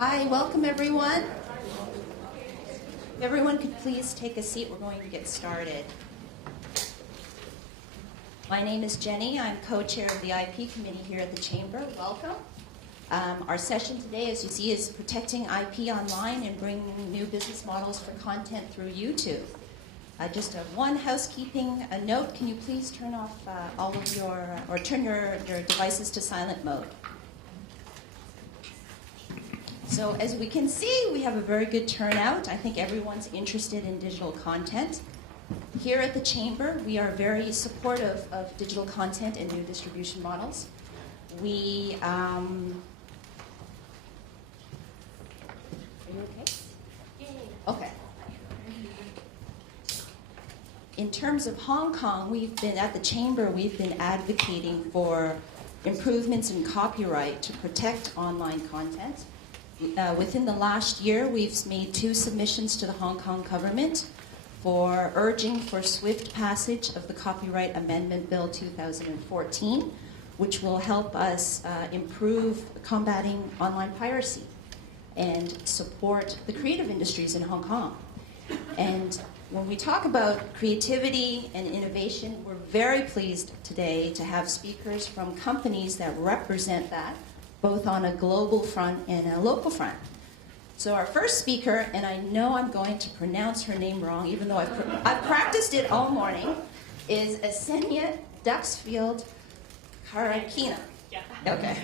Hi, welcome everyone. If everyone could please take a seat, we're going to get started. My name is Jenny. I'm co-chair of the IP committee here at the Chamber. Welcome. Our session today, as you see, is protecting IP online and bringing new business models for content through YouTube. Just one housekeeping note. Can you please turn off all of turn your devices to silent mode? So as we can see, we have a very good turnout. I think everyone's interested in digital content. Here at the Chamber, we are very supportive of digital content and new distribution models. We, are you okay? Okay. In terms of Hong Kong, at the Chamber, we've been advocating for improvements in copyright to protect online content. Within the last year, we've made 2 submissions to the Hong Kong government for urging for swift passage of the Copyright Amendment Bill 2014, which will help us improve combating online piracy and support the creative industries in Hong Kong. And when we talk about creativity and innovation, we're very pleased today to have speakers from companies that represent that, both on a global front and a local front. So our first speaker, and I know I'm going to pronounce her name wrong, even though I've practiced it all morning, is Asenia Duxfield Karakina. Yeah. Okay.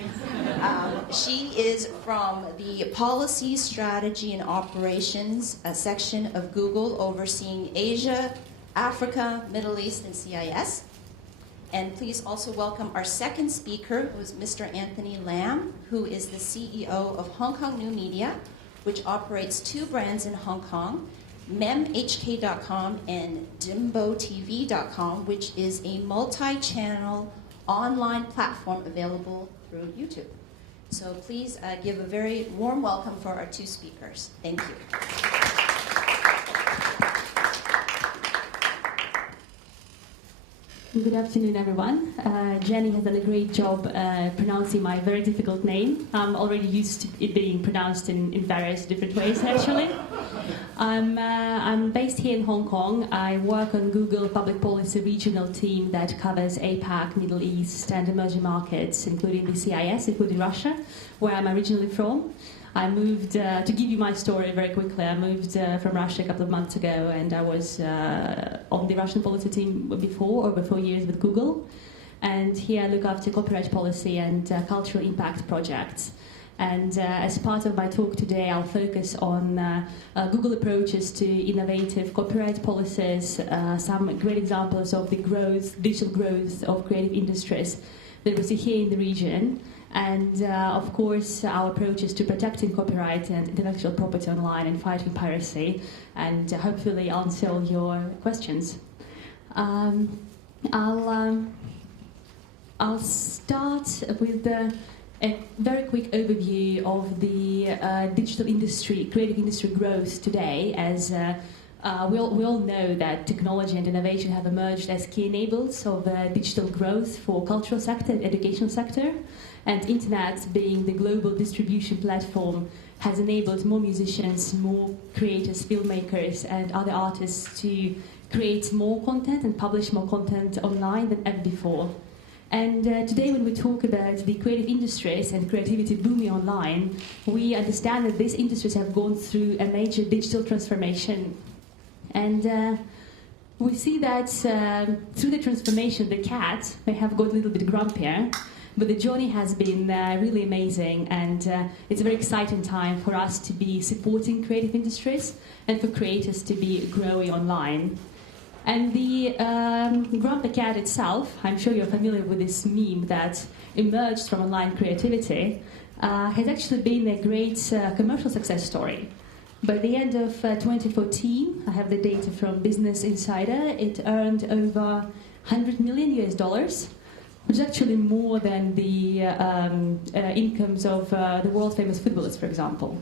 She is from the Policy, Strategy, and Operations section of Google, overseeing Asia, Africa, Middle East, and CIS. And please also welcome our second speaker, who is Mr. Anthony Lam, who is the CEO of Hong Kong New Media, which operates 2 brands in Hong Kong, AmChamHK.com and DimboTV.com, which is a multi-channel online platform available through YouTube. So please give a very warm welcome for our 2 speakers. Thank you. Good afternoon, everyone. Jenny has done a great job pronouncing my very difficult name. I'm already used to it being pronounced in various different ways, actually. I'm based here in Hong Kong. I work on Google Public Policy Regional Team that covers APAC, Middle East, and emerging markets, including the CIS, including Russia, where I'm originally from. I moved, to give you my story very quickly, I moved from Russia a couple of months ago, and I was on the Russian policy team before 4 years with Google. And here I look after copyright policy and cultural impact projects. And as part of my talk today, I'll focus on Google approaches to innovative copyright policies, some great examples of the growth, digital growth of creative industries that we see here in the region. And, of course, our approaches to protecting copyright and intellectual property online and fighting piracy, and hopefully answer all your questions. I'll start with a very quick overview of the digital industry, creative industry growth today, as we all know that technology and innovation have emerged as key enablers of digital growth for cultural sector and educational sector. And internet, being the global distribution platform, has enabled more musicians, more creators, filmmakers, and other artists to create more content and publish more content online than ever before. And today, when we talk about the creative industries and creativity booming online, we understand that these industries have gone through a major digital transformation. And we see that through the transformation, the cat may have got a little bit grumpier, but the journey has been really amazing, and it's a very exciting time for us to be supporting creative industries and for creators to be growing online. And the grumpy cat itself, I'm sure you're familiar with this meme that emerged from online creativity, has actually been a great commercial success story. By the end of 2014, I have the data from Business Insider, it earned over $100 million, which is actually more than the incomes of the world-famous footballers, for example.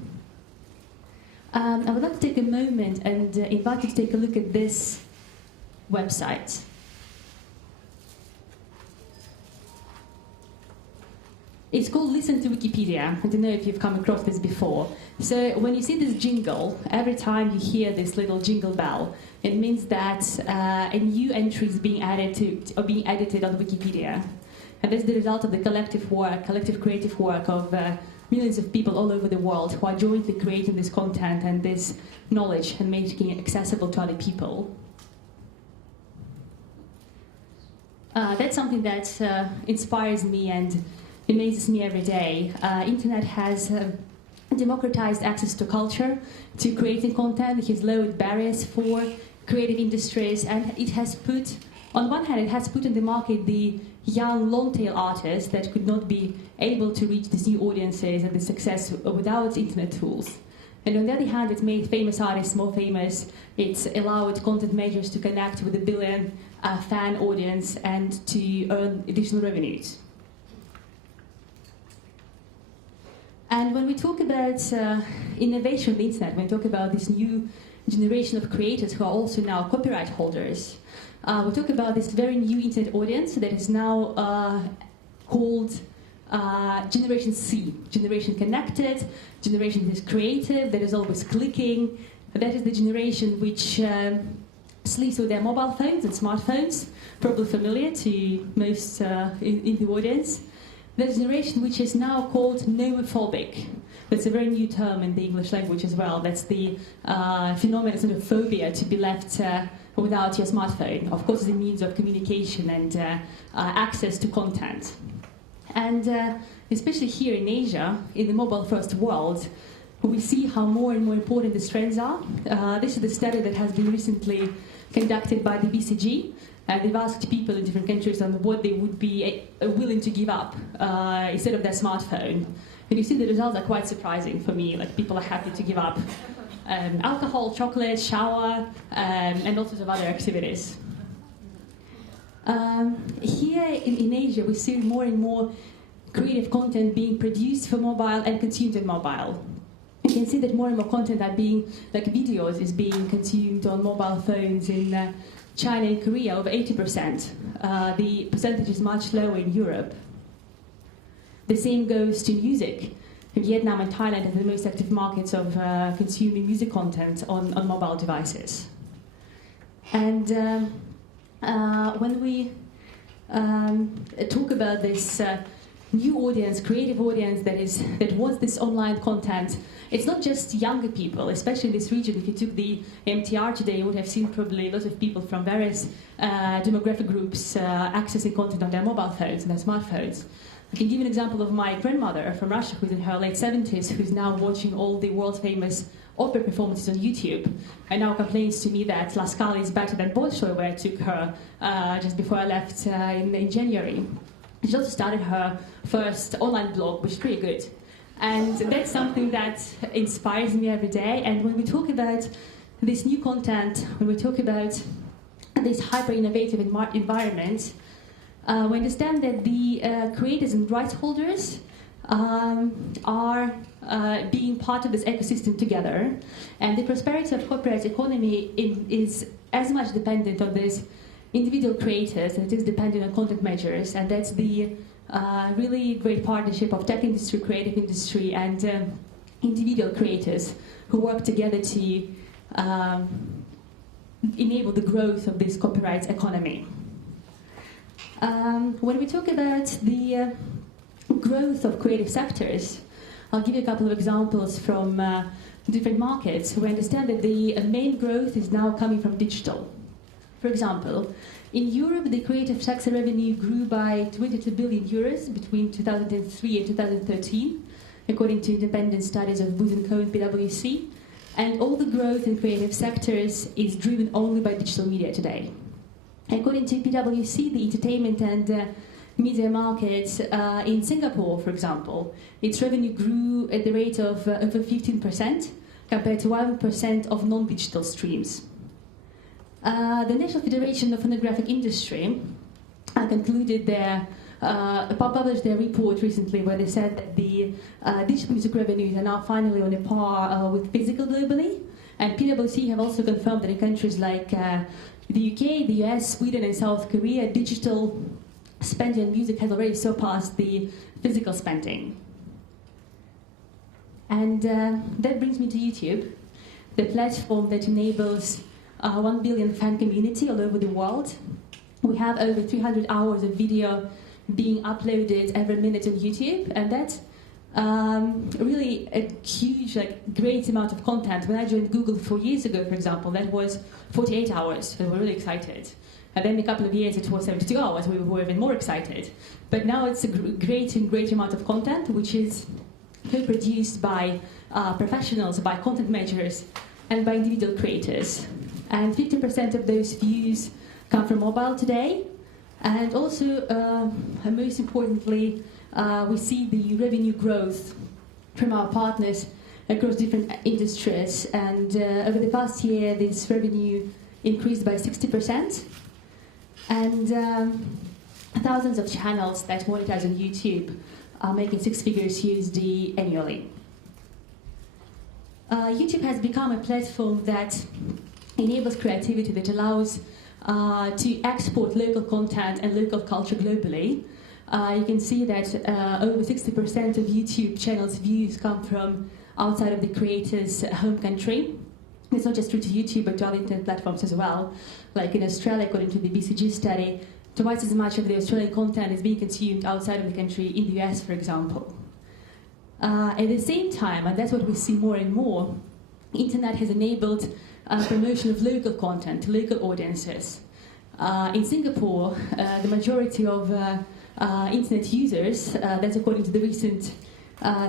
I would like to take a moment and invite you to take a look at this website. It's called Listen to Wikipedia. I don't know if you've come across this before. So when you see this jingle, every time you hear this little jingle bell, it means that a new entry is being added to or being edited on Wikipedia. And that's the result of the collective creative work of millions of people all over the world who are jointly creating this content and this knowledge and making it accessible to other people. That's something that inspires me and amazes me every day. Internet has democratized access to culture, to creating content. It has lowered barriers for creative industries, and it has put, on one hand, it has put in the market the young long-tail artists that could not be able to reach these new audiences and the success without internet tools. And on the other hand, it made famous artists more famous. It's allowed content makers to connect with a billion fan audience and to earn additional revenues. And when we talk about innovation on the internet, when we talk about this new generation of creators who are also now copyright holders, we talk about this very new internet audience that is now called Generation C, generation connected, generation that is creative, that is always clicking. That is the generation which sleeps with their mobile phones and smartphones, probably familiar to most in the audience. The generation which is now called nomophobic. That's a very new term in the English language as well. That's the phenomenon, sort of phobia, to be left without your smartphone. Of course, it's a means of communication and access to content. And especially here in Asia, in the mobile-first world, we see how more and more important these trends are. This is the study that has been recently conducted by the BCG. They've asked people in different countries on what they would be willing to give up instead of their smartphone. And you see the results are quite surprising for me. Like, people are happy to give up alcohol, chocolate, shower, and all sorts of other activities. Here in Asia, we see more and more creative content being produced for mobile and consumed on mobile. You can see that more and more content are being, like videos, is being consumed on mobile phones in China and Korea, over 80%. The percentage is much lower in Europe. The same goes to music. Vietnam and Thailand are the most active markets of consuming music content on mobile devices. And when we talk about this new audience, creative audience that wants this online content, it's not just younger people, especially in this region. If you took the MTR today, you would have seen probably a lot of people from various demographic groups accessing content on their mobile phones and their smartphones. I can give you an example of my grandmother from Russia, who's in her late 70s, who's now watching all the world-famous opera performances on YouTube, and now complains to me that La Scala is better than Bolshoi, where I took her just before I left in January. She also started her first online blog, which is pretty good. And that's something that inspires me every day. And when we talk about this new content, when we talk about this hyper-innovative environment, we understand that the creators and rights holders are being part of this ecosystem together. And the prosperity of copyright economy is as much dependent on these individual creators as it is dependent on content makers. And that's the really great partnership of tech industry, creative industry, and individual creators who work together to enable the growth of this copyright economy. When we talk about the growth of creative sectors, I'll give you a couple of examples from different markets. We understand that the main growth is now coming from digital. For example, in Europe, the creative sector revenue grew by 22 billion euros between 2003 and 2013, according to independent studies of Booth & Co. and PwC. And all the growth in creative sectors is driven only by digital media today. According to PwC, the entertainment and media market in Singapore, for example, its revenue grew at the rate of over 15% compared to 1% of non-digital streams. The National Federation of Phonographic Industry concluded published their report recently, where they said that the digital music revenues are now finally on a par with physical globally. And PwC have also confirmed that in countries like the UK, the US, Sweden, and South Korea, digital spending on music has already surpassed the physical spending. And that brings me to YouTube, the platform that enables 1 billion fan community all over the world. We have over 300 hours of video being uploaded every minute on YouTube, and that's really a huge, great amount of content. When I joined Google 4 years ago, for example, that was 48 hours, so we're really excited. And then in a couple of years, it was 72 hours. We were even more excited. But now it's a great amount of content, which is co-produced by professionals, by content managers, and by individual creators. And 50% of those views come from mobile today. And also, most importantly, we see the revenue growth from our partners across different industries. And over the past year, this revenue increased by 60%. And thousands of channels that monetize on YouTube are making 6 figures USD annually. YouTube has become a platform that enables creativity, that allows to export local content and local culture globally. You can see that over 60% of YouTube channels' views come from outside of the creator's home country. It's not just true to YouTube, but to other internet platforms as well. Like in Australia, according to the BCG study, twice as much of the Australian content is being consumed outside of the country, in the US, for example. At the same time, and that's what we see more and more, internet has enabled promotion of local content to local audiences. In Singapore, the majority of internet users, that's according to the recent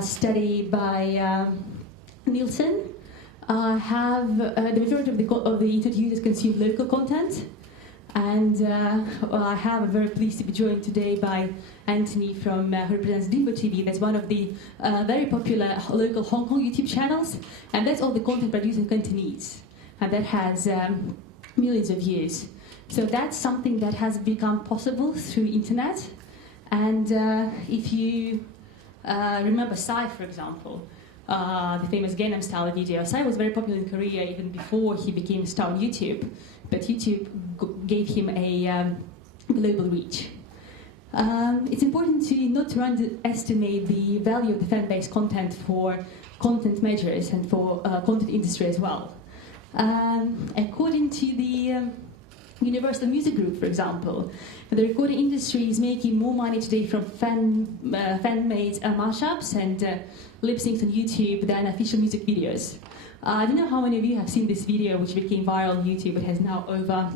study by Nielsen, have the majority of the internet users consume local content. And I am very pleased to be joined today by Anthony who represents Dimbo TV. That's one of the very popular local Hong Kong YouTube channels, and that's all the content produced in Cantonese, and that has millions of views. So that's something that has become possible through internet. And if you remember Psy, for example, the famous Gangnam Style video, Psy was very popular in Korea even before he became a star on YouTube. But YouTube gave him a global reach. It's important not to underestimate the value of the fan-based content for content measures and for content industry as well. According to the Universal Music Group, for example, the recording industry is making more money today from fan-made mashups and lip syncs on YouTube than official music videos. I don't know how many of you have seen this video, which became viral on YouTube. It has now over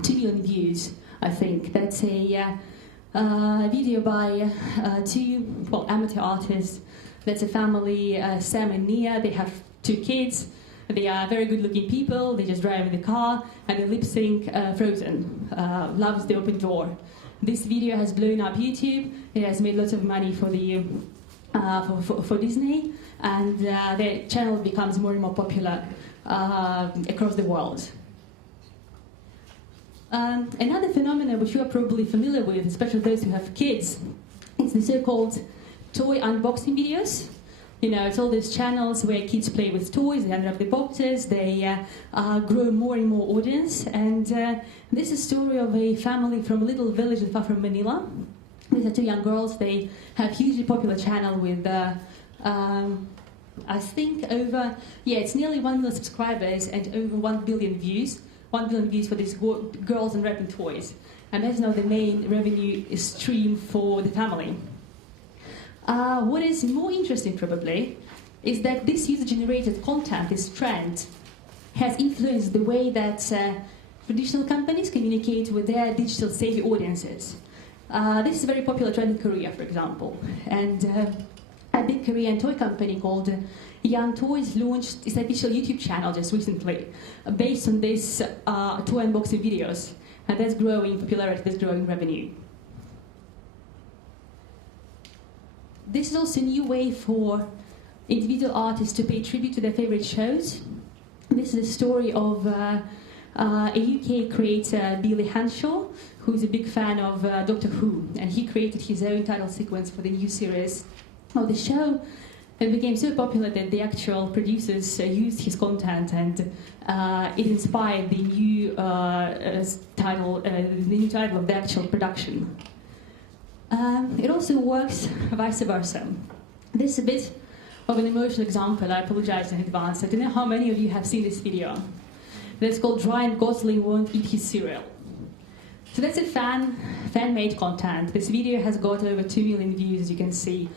2 million views, I think. That's a video by two amateur artists. That's a family, Sam and Nia. They have 2 kids. They are very good-looking people. They just drive in the car, and they lip sync Frozen, Love's the Open Door. This video has blown up YouTube. It has made lots of money for the for Disney, and their channel becomes more and more popular across the world. Another phenomenon which you are probably familiar with, especially those who have kids, is the so-called toy unboxing videos. You know, it's all these channels where kids play with toys, they unwrap the boxes, they grow more and more audience. And this is a story of a family from a little village far from Manila. These are 2 young girls. They have a hugely popular channel with, I think, it's nearly 1 million subscribers and over 1 billion views. 1 billion views for these girls unwrapping toys. And that's now the main revenue stream for the family. What is more interesting, probably, is that this user-generated content, this trend, has influenced the way that traditional companies communicate with their digital-savvy audiences. This is a very popular trend in Korea, for example. And a big Korean toy company called Yan Toys launched its official YouTube channel just recently, based on this toy unboxing videos. And that's growing popularity, that's growing revenue. This is also a new way for individual artists to pay tribute to their favorite shows. This is a story of a UK creator, Billy Henshaw, who is a big fan of Doctor Who, and he created his own title sequence for the new series of the show. It became so popular that the actual producers used his content, and it inspired the new title of the actual production. It also works vice versa. This is a bit of an emotional example. I apologize in advance. I don't know how many of you have seen this video. It's called Ryan Gosling Won't Eat His Cereal. So that's a fan-made content. This video has got over 2 million views, as you can see.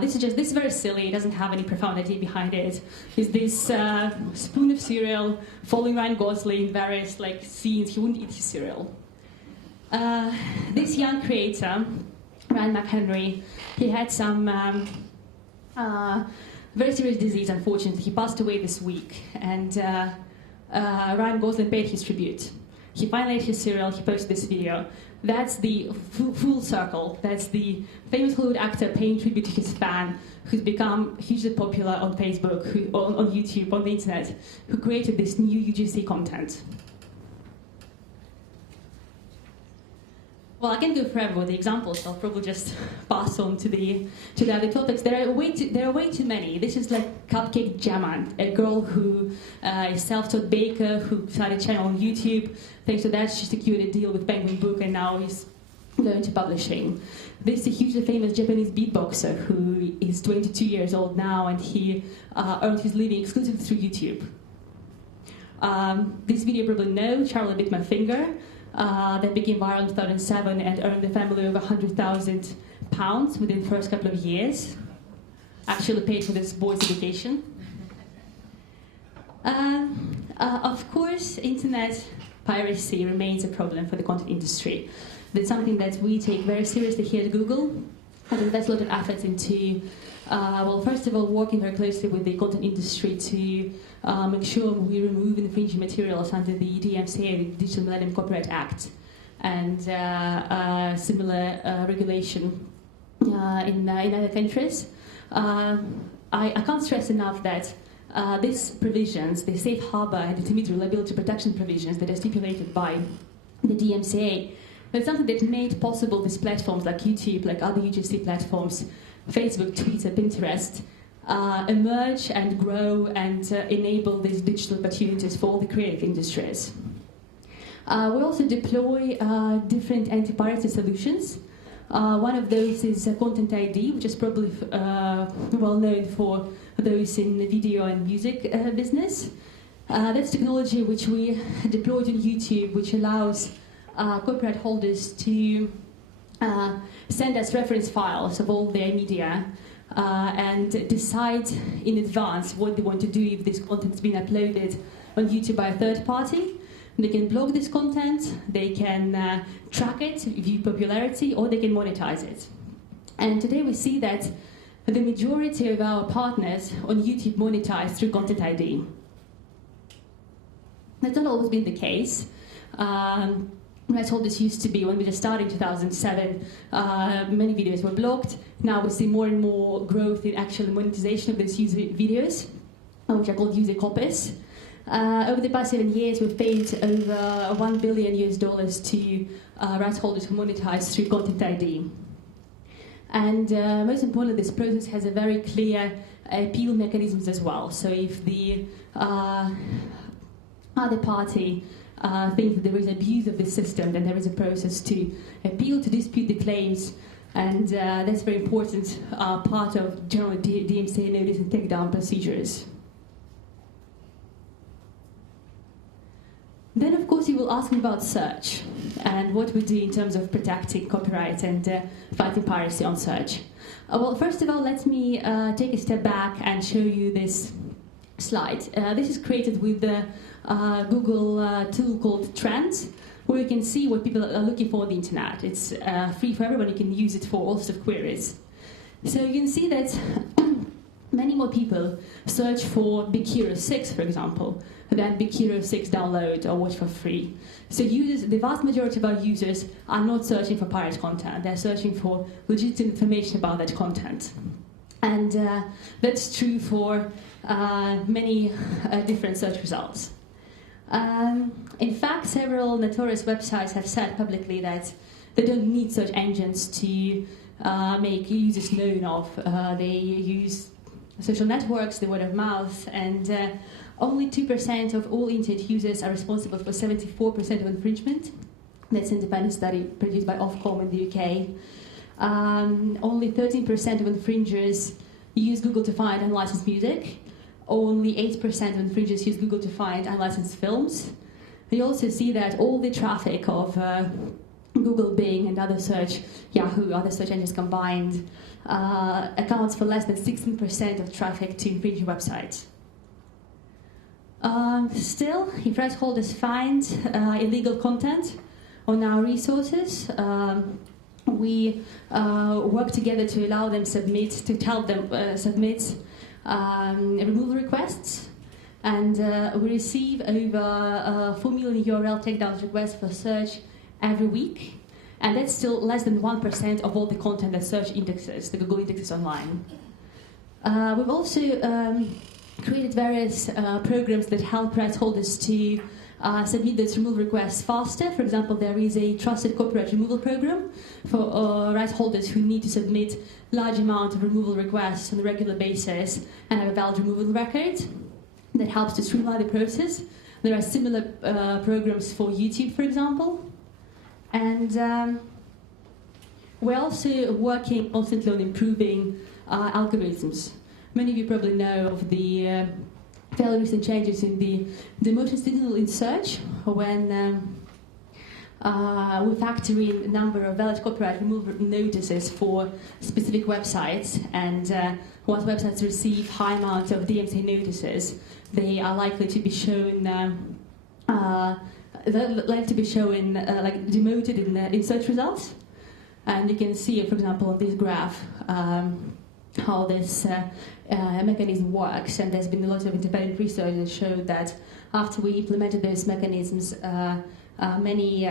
This is very silly. It doesn't have any profound idea behind it. It's this spoon of cereal following Ryan Gosling in various scenes. He wouldn't eat his cereal. This young creator, Ryan McHenry, he had some very serious disease, unfortunately. He passed away this week, and Ryan Gosling paid his tribute. He finally ate his cereal, he posted this video. That's the full circle. That's the famous Hollywood actor paying tribute to his fan, who's become hugely popular on Facebook, on YouTube, on the internet, who created this new UGC content. Well, I can go forever with the examples, so I'll probably just pass on to the other topics. There are way too many. This is like Cupcake Jaman, a girl who is self-taught baker who started a channel on YouTube. Thanks to that, she secured a deal with Penguin Book, and now is going to publishing. This is a hugely famous Japanese beatboxer who is 22 years old now, and he earned his living exclusively through YouTube. This video you probably know, Charlie Bit My Finger. That became viral in 2007 and earned the family over £100,000 within the first couple of years. Actually paid for this boy's education. Of course, internet piracy remains a problem for the content industry. That's something that we take very seriously here at Google, and invest a lot of effort into, well, first of all, working very closely with the content industry to make sure we remove infringing materials under the DMCA, the Digital Millennium Copyright Act, and similar regulation in other countries. I can't stress enough that these provisions, the safe harbor and intermediate liability protection provisions that are stipulated by the DMCA, that's something that made possible these platforms like YouTube, like other UGC platforms, Facebook, Twitter, Pinterest, emerge and grow and enable these digital opportunities for all the creative industries. We also deploy different anti-piracy solutions. One of those is Content ID, which is probably well known for those in the video and music business. That's technology which we deployed on YouTube, which allows copyright holders to send us reference files of all their media and decide in advance what they want to do if this content has been uploaded on YouTube by a third party. They can block this content, they can track it, view popularity, or they can monetize it. And today we see that the majority of our partners on YouTube monetize through Content ID. That's not always been the case. That's all this used to be when we just started in 2007. Many videos were blocked. Now we see more and more growth in actual monetization of these user videos, which are called user copies. Over the past 7 years, we've paid over $1 billion to rights holders who monetize through Content ID. And most importantly, this process has a very clear appeal mechanisms as well. So if the other party thinks that there is abuse of the system, then there is a process to appeal, to dispute the claims, and that's a very important part of general DMCA notice and takedown procedures. Then, of course, you will ask me about search and what we do in terms of protecting copyright and fighting piracy on search. Well, first of all, let me take a step back and show you this slide. This is created with the Google tool called Trends, where you can see what people are looking for on the internet. It's free for everyone. You can use it for all sorts of queries. So you can see that many more people search for Big Hero 6, for example, than Big Hero 6 download or watch for free. So users, the vast majority of our users are not searching for pirate content. They're searching for legitimate information about that content. And that's true for many different search results. In fact, several notorious websites have said publicly that they don't need search engines to make users known of. They use social networks, the word of mouth, and only 2% of all internet users are responsible for 74% of infringement. That's an independent study produced by Ofcom in the UK. Only 13% of infringers use Google to find unlicensed music. Only 8% of infringers use Google to find unlicensed films. You also see that all the traffic of Google, Bing, and other search, Yahoo, other search engines combined, accounts for less than 16% of traffic to infringing websites. Still, if rights holders find illegal content on our resources, we work together to allow them submit removal requests, and we receive over 4 million URL takedown requests for search every week, and that's still less than 1% of all the content that search indexes, the Google indexes online. We've also created various programs that help rights holders to submit those removal requests faster. For example, there is a trusted copyright removal program for rights holders who need to submit large amount of removal requests on a regular basis and have a valid removal record. That helps to streamline the process. There are similar programs for YouTube, for example. And we're also working constantly on improving algorithms. Many of you probably know of the fairly recent changes in the motion signal in search when we factor in a number of valid copyright removal notices for specific websites, and once websites receive high amounts of DMCA notices, they are likely to be shown like demoted in search results. And you can see, for example, on this graph how this mechanism works, and there's been a lot of independent research that showed that after we implemented those mechanisms, many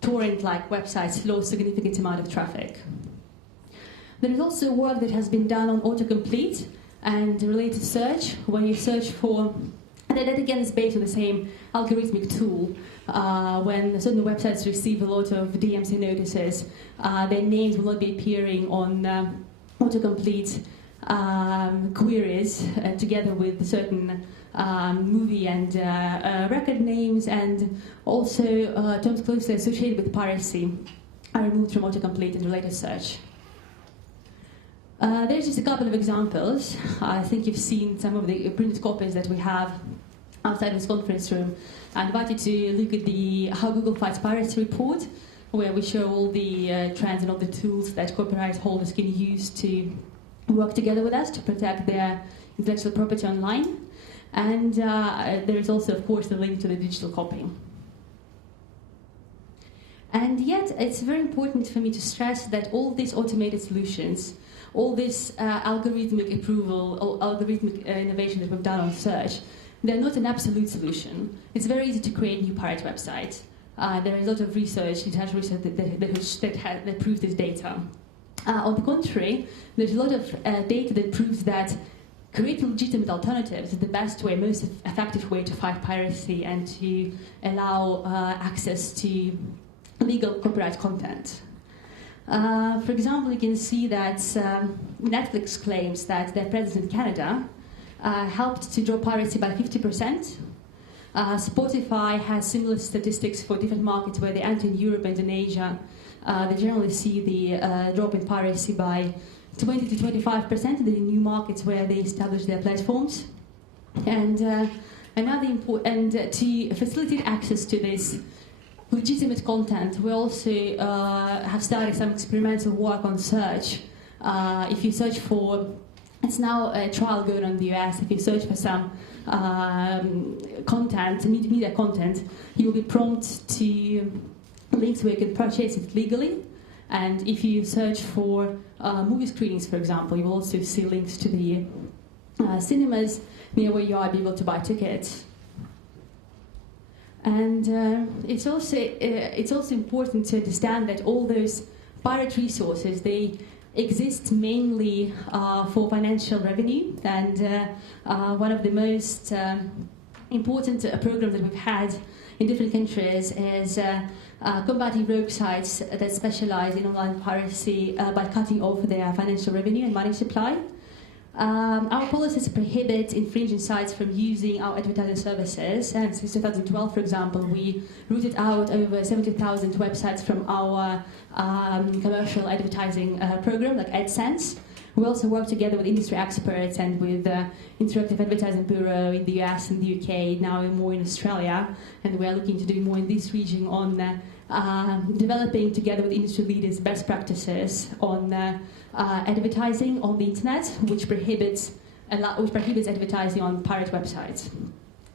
torrent-like websites lost a significant amount of traffic. There is also work that has been done on autocomplete and related search. When you search for, and that again is based on the same algorithmic tool. When certain websites receive a lot of DMCA notices, their names will not be appearing on autocomplete queries together with certain movie and record names, and also terms closely associated with piracy are removed from autocomplete and related search. There's just a couple of examples. I think you've seen some of the printed copies that we have outside this conference room. I invite you to look at the How Google Fights Piracy report, where we show all the trends and all the tools that copyright holders can use to work together with us to protect their intellectual property online. And there is also, of course, the link to the digital copy. And yet, it's very important for me to stress that all these automated solutions, all this algorithmic approval, or algorithmic innovation that we've done on search, they're not an absolute solution. It's very easy to create new pirate websites. There is a lot of research, international research that proves this data. On the contrary, there's a lot of data that proves that creating legitimate alternatives is the best way, most effective way to fight piracy and to allow access to legal copyright content. For example, you can see that Netflix claims that their presence in Canada helped to drop piracy by 50%. Spotify has similar statistics for different markets where they enter in Europe and in Asia. They generally see the drop in piracy by 20 to 25% in the new markets where they establish their platforms. And another important, to facilitate access to this legitimate content, we also have started some experimental work on search. If you search for, it's now a trial going on in the US, if you search for some content, media content, you will be prompted to links where you can purchase it legally. And if you search for movie screenings, for example, you will also see links to the cinemas near where you are, be able to buy tickets. And it's also important to understand that all those pirate resources, they exist mainly for financial revenue. And one of the most important programs that we've had in different countries is combating rogue sites that specialize in online piracy by cutting off their financial revenue and money supply. Our policies prohibit infringing sites from using our advertising services, and since 2012, for example, we rooted out over 70,000 websites from our commercial advertising program, like AdSense. We also work together with industry experts and with the Interactive Advertising Bureau in the US and the UK, now more in Australia, and we are looking to do more in this region on developing together with industry leaders best practices on advertising on the internet, which prohibits advertising on pirate websites.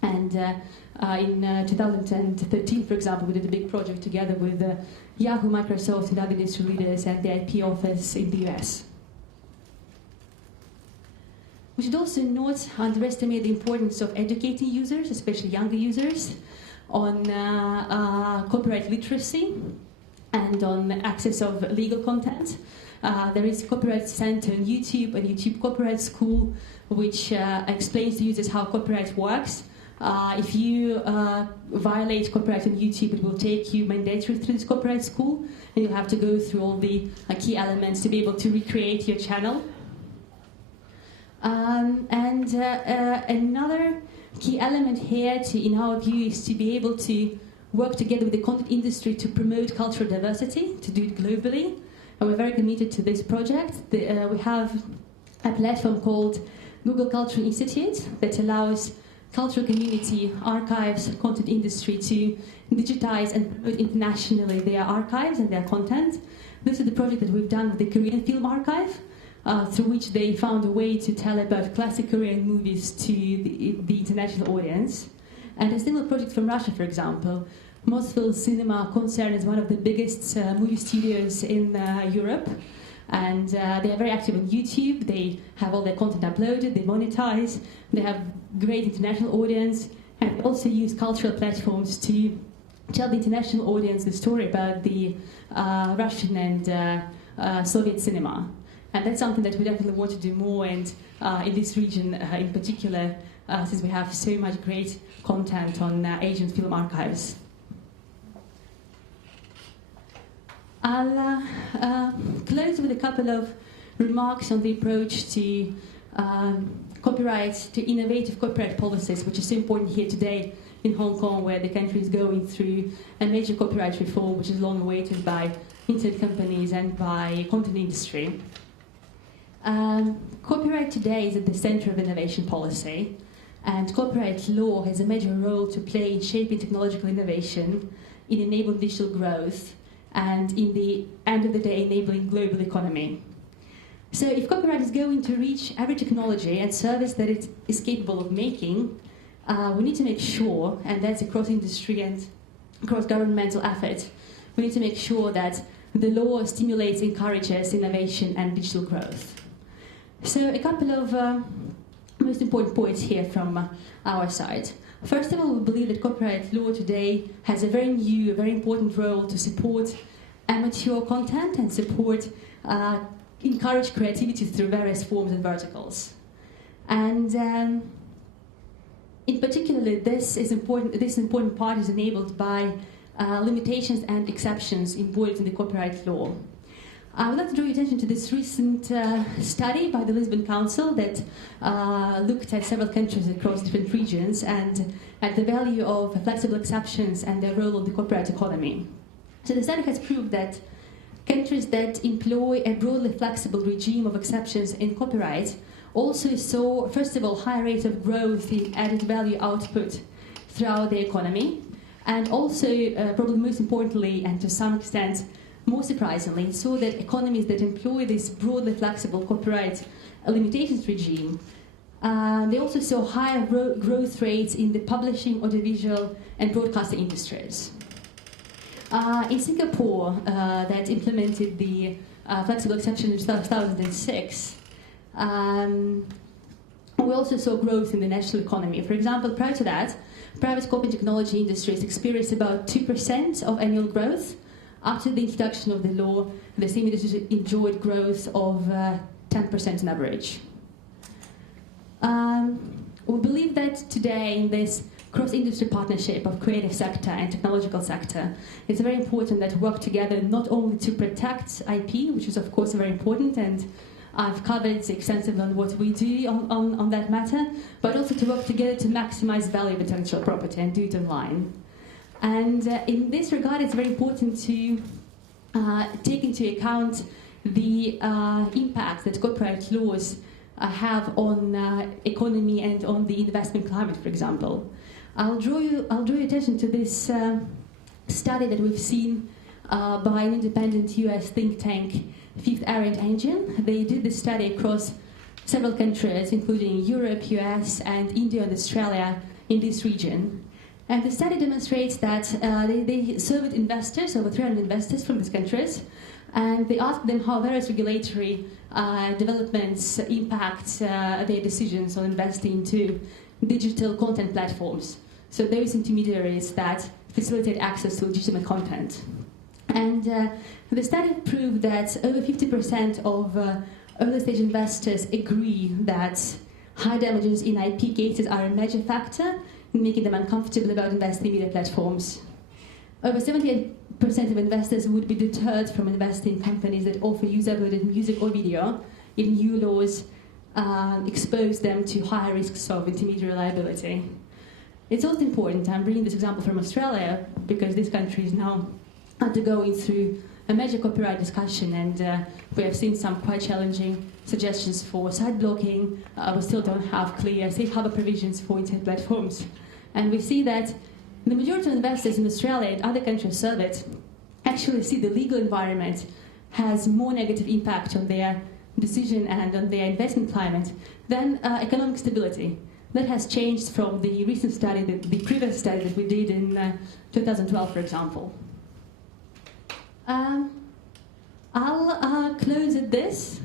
And in 2013, for example, we did a big project together with Yahoo, Microsoft, and other industry leaders and the IP office in the US. We should also not underestimate the importance of educating users, especially younger users, on copyright literacy and on access of legal content. There is a copyright center on YouTube, a YouTube copyright school, which explains to users how copyright works. If you violate copyright on YouTube, it will take you mandatory through this copyright school, and you'll have to go through all the key elements to be able to recreate your channel. Another key element here, in our view, is to be able to work together with the content industry to promote cultural diversity, to do it globally. And we're very committed to this project. We have a platform called Google Cultural Institute that allows cultural community, archives, content industry to digitize and promote internationally their archives and their content. This is the project that we've done with the Korean Film Archive, through which they found a way to tell about classic Korean movies to the international audience. And a similar project from Russia, for example. Mosfilm Cinema Concern is one of the biggest movie studios in Europe, and they are very active on YouTube. They have all their content uploaded, they monetize, they have great international audience, and also use cultural platforms to tell the international audience the story about the Russian and Soviet cinema. And that's something that we definitely want to do more, and in this region in particular, since we have so much great content on Asian film archives. I'll close with a couple of remarks on the approach to copyright, to innovative copyright policies, which is so important here today in Hong Kong, where the country is going through a major copyright reform, which is long awaited by internet companies and by content industry. Copyright today is at the center of innovation policy, and copyright law has a major role to play in shaping technological innovation, in enabling digital growth, and in the end of the day, enabling global economy. So if copyright is going to reach every technology and service that it is capable of making, we need to make sure, and that's across industry and across governmental effort, we need to make sure that the law stimulates, encourages innovation and digital growth. So a couple of most important points here from our side. First of all, we believe that copyright law today has a very new, a very important role to support amateur content and support, encourage creativity through various forms and verticals. And in particular, this important part is enabled by limitations and exceptions embodied in the copyright law. I would like to draw your attention to this recent study by the Lisbon Council that looked at several countries across different regions and at the value of flexible exceptions and their role in the copyright economy. So the study has proved that countries that employ a broadly flexible regime of exceptions in copyright also saw, first of all, higher rates of growth in added value output throughout the economy, and also, probably most importantly, and to some extent, more surprisingly, saw that economies that employ this broadly flexible copyright limitations regime, they also saw higher growth rates in the publishing, audiovisual, and broadcasting industries. In Singapore, that implemented the flexible exception in 2006, we also saw growth in the national economy. For example, prior to that, private copy technology industries experienced about 2% of annual growth. After the introduction of the law, the same industry enjoyed growth of 10% on average. We believe that today, in this cross-industry partnership of creative sector and technological sector, it's very important that we work together not only to protect IP, which is of course very important, and I've covered extensively on what we do on that matter, but also to work together to maximize value of intellectual property and do it online. And in this regard, it's very important to take into account the impact that copyright laws have on economy and on the investment climate, for example. I'll draw your attention to this study that we've seen by an independent US think tank, Fifth Ariant Engine. They did this study across several countries, including Europe, US, and India and Australia in this region. And the study demonstrates that they surveyed investors, over 300 investors from these countries, and they asked them how various regulatory developments impact their decisions on investing into digital content platforms. So those intermediaries that facilitate access to legitimate content. And the study proved that over 50% of early-stage investors agree that high damages in IP cases are a major factor in making them uncomfortable about investing in media platforms. Over 78% of investors would be deterred from investing in companies that offer user-uploaded music or video if new laws expose them to higher risks of intermediary liability. It's also important, I'm bringing this example from Australia, because this country is now undergoing through a major copyright discussion, and we have seen some quite challenging suggestions for site blocking. We still don't have clear safe harbor provisions for internet platforms. And we see that the majority of investors in Australia and other countries surveyed actually see the legal environment has more negative impact on their decision and on their investment climate than economic stability. That has changed from the recent study, the previous study that we did in 2012, for example. I'll close at this,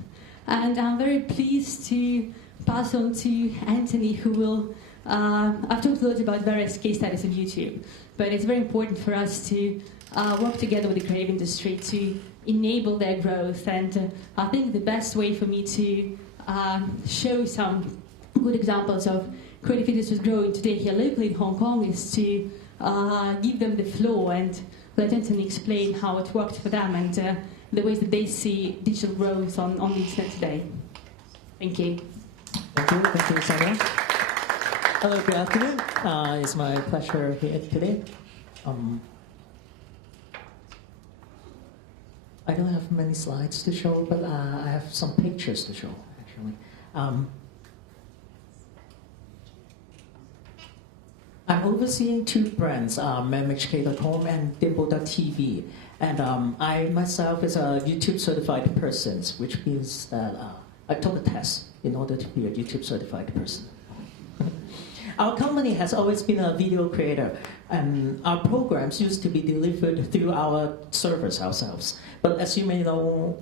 and I'm very pleased to pass on to Anthony, who will. I've talked a lot about various case studies on YouTube, but it's very important for us to work together with the creative industry to enable their growth. And I think the best way for me to show some good examples of creative industries growing today here locally in Hong Kong is to give them the floor and let Anthony explain how it worked for them and the ways that they see digital growth on the internet today. Thank you. Thank you, Sonia. Hello, good afternoon. It's my pleasure here today. I don't have many slides to show, but I have some pictures to show, actually. I'm overseeing two brands, AmChamHK.com and Dimple.tv. And I myself is a YouTube certified person, which means that I took a test in order to be a YouTube certified person. Our company has always been a video creator, and our programs used to be delivered through our servers ourselves. But as you may know,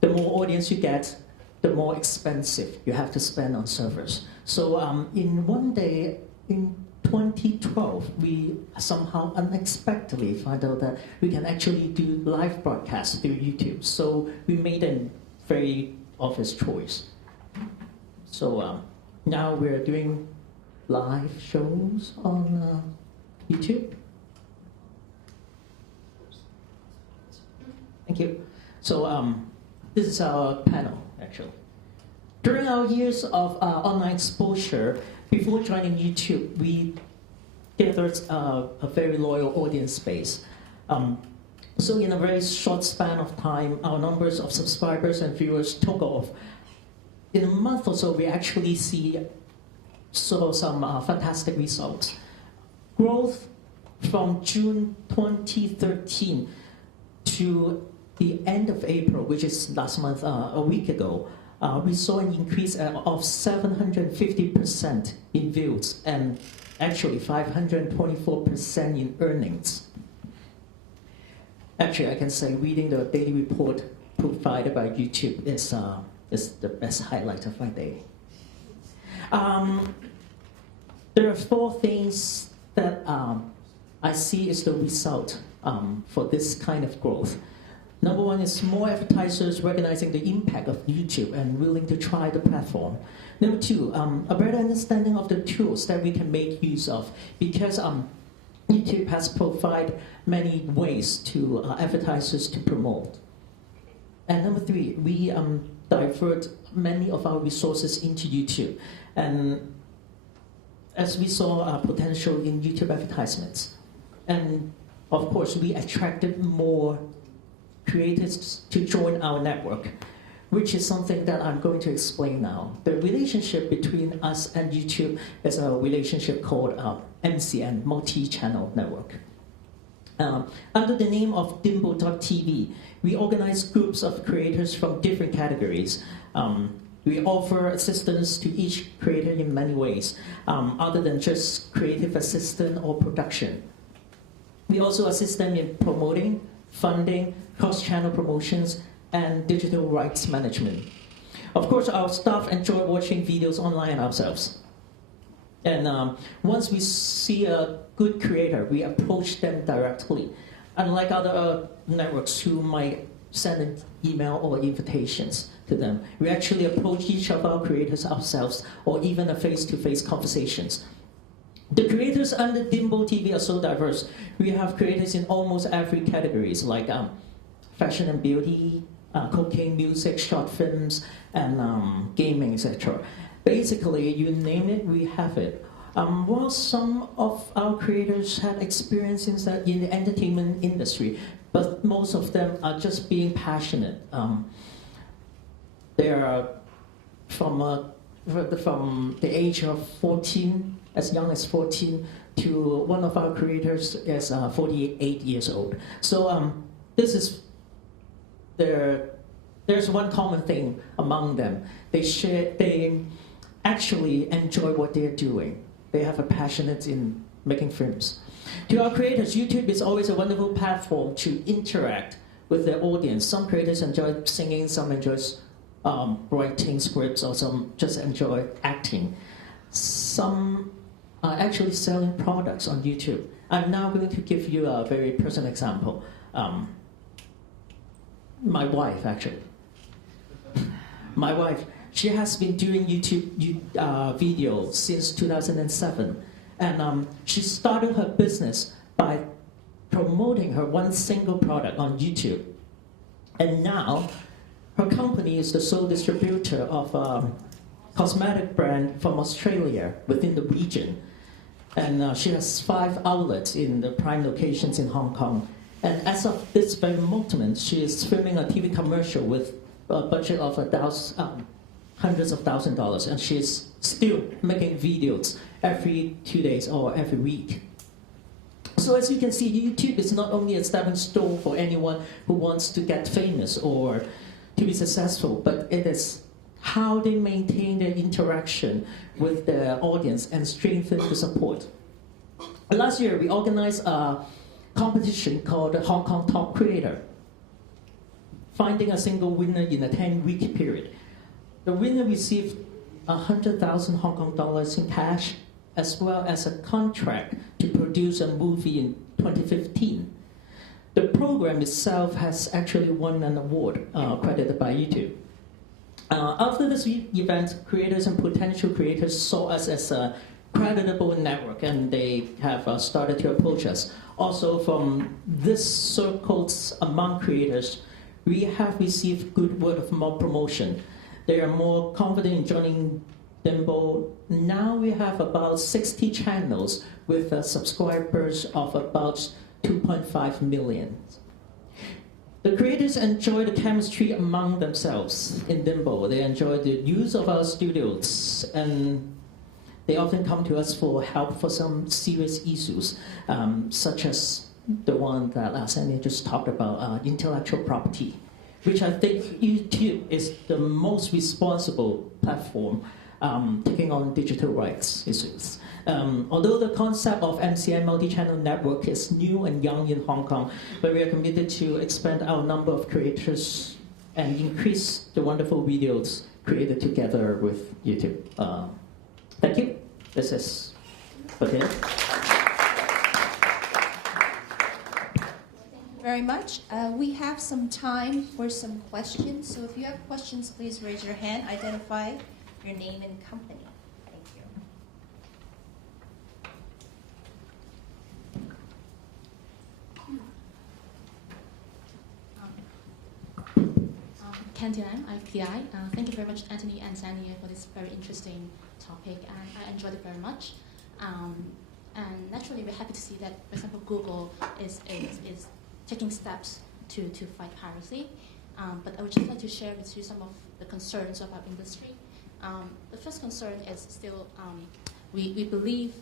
the more audience you get, the more expensive you have to spend on servers. So in one day, in 2012, we somehow unexpectedly find out that we can actually do live broadcasts through YouTube. So we made a very obvious choice. So now we're doing live shows on YouTube. Thank you. So this is our panel, actually. During our years of online exposure, before joining YouTube, we gathered a very loyal audience base. So in a very short span of time, our numbers of subscribers and viewers took off. In a month or so, we actually saw some fantastic results. Growth from June 2013 to the end of April, which is last month, a week ago, we saw an increase of 750% in views and actually 524% in earnings. Actually, I can say reading the daily report provided by YouTube is the best highlight of my day. There are four things that I see is the result for this kind of growth. Number one is more advertisers recognizing the impact of YouTube and willing to try the platform. Number two, a better understanding of the tools that we can make use of, because YouTube has provided many ways to advertisers to promote. And number three, we divert many of our resources into YouTube. And as we saw potential in YouTube advertisements. And of course, we attracted more creators to join our network, which is something that I'm going to explain now. The relationship between us and YouTube is a relationship called MCN, Multi-Channel Network. Under the name of Dimbo.tv, we organize groups of creators from different categories. We offer assistance to each creator in many ways, other than just creative assistance or production. We also assist them in promoting, funding, cross-channel promotions, and digital rights management. Of course, our staff enjoy watching videos online ourselves. And once we see a good creator, we approach them directly. Unlike other networks who might send an email or invitations to them, we actually approach each of our creators ourselves, or even a face-to-face conversations. The creators under Dimbo TV are so diverse. We have creators in almost every categories, like fashion and beauty, cooking, music, short films, and gaming, etc. Basically, you name it, we have it. While some of our creators had experience in the entertainment industry, but most of them are just being passionate. They are from the age of 14, as young as 14, to one of our creators is 48 years old. So this is there's one common thing among them. They actually enjoy what they're doing. They have a passion in making films. To our creators, YouTube is always a wonderful platform to interact with their audience. Some creators enjoy singing, some enjoy writing scripts, or some just enjoy acting. Some are actually selling products on YouTube. I'm now going to give you a very personal example. My wife, actually. My wife, she has been doing YouTube videos since 2007. And she started her business by promoting her one single product on YouTube. And now, her company is the sole distributor of a cosmetic brand from Australia within the region. And she has 5 outlets in the prime locations in Hong Kong. And as of this very moment, she is filming a TV commercial with a budget of hundreds of thousands of dollars, and she's still making videos every 2 days or every week. So as you can see, YouTube is not only a stepping stone for anyone who wants to get famous or to be successful, but it is how they maintain their interaction with their audience and strengthen the support. Last year, we organized a competition called the Hong Kong Top Creator, finding a single winner in a 10-week period. The winner received 100,000 Hong Kong dollars in cash, as well as a contract to produce a movie in 2015. The program itself has actually won an award credited by YouTube. After this event, creators and potential creators saw us as a creditable network, and they have started to approach us. Also, from this circles among creators, we have received good word of mouth promotion. They are more confident in joining Dimbo. Now we have about 60 channels with subscribers of about 2.5 million. The creators enjoy the chemistry among themselves in Dimbo. They enjoy the use of our studios, and they often come to us for help for some serious issues, such as the one that Sandy just talked about, intellectual property, which I think YouTube is the most responsible platform taking on digital rights issues. Although the concept of MCN multi-channel network is new and young in Hong Kong, but we are committed to expand our number of creators and increase the wonderful videos created together with YouTube. Thank you. This is Patel. Very much. We have some time for some questions. So if you have questions, please raise your hand. Identify your name and company. Thank you. Candy Lam, IPI. Thank you very much, Anthony and Zania, for this very interesting topic, and I enjoyed it very much. And naturally, we're happy to see that, for example, Google is taking steps to fight piracy. But I would just like to share with you some of the concerns of our industry. The first concern is still, we believe,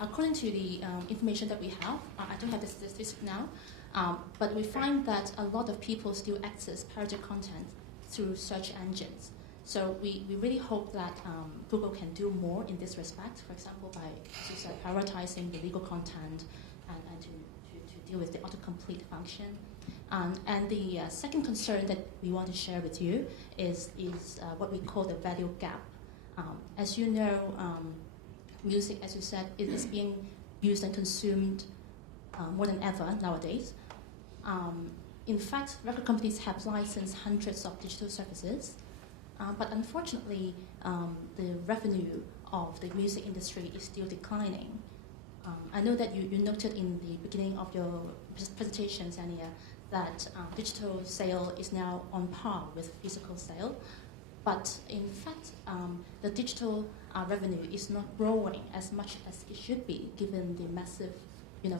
according to the information that we have, I don't have the statistics now, but we find that a lot of people still access pirated content through search engines. So we really hope that Google can do more in this respect, for example, by prioritizing the legal content and to deal with the autocomplete function. And the second concern that we want to share with you is what we call the value gap. As you know, music, as you said, is being used and consumed more than ever nowadays. In fact, record companies have licensed hundreds of digital services, but unfortunately, the revenue of the music industry is still declining. I know that you noted in the beginning of your presentation, Zania, that digital sale is now on par with physical sale, but in fact, the digital revenue is not growing as much as it should be, given the massive,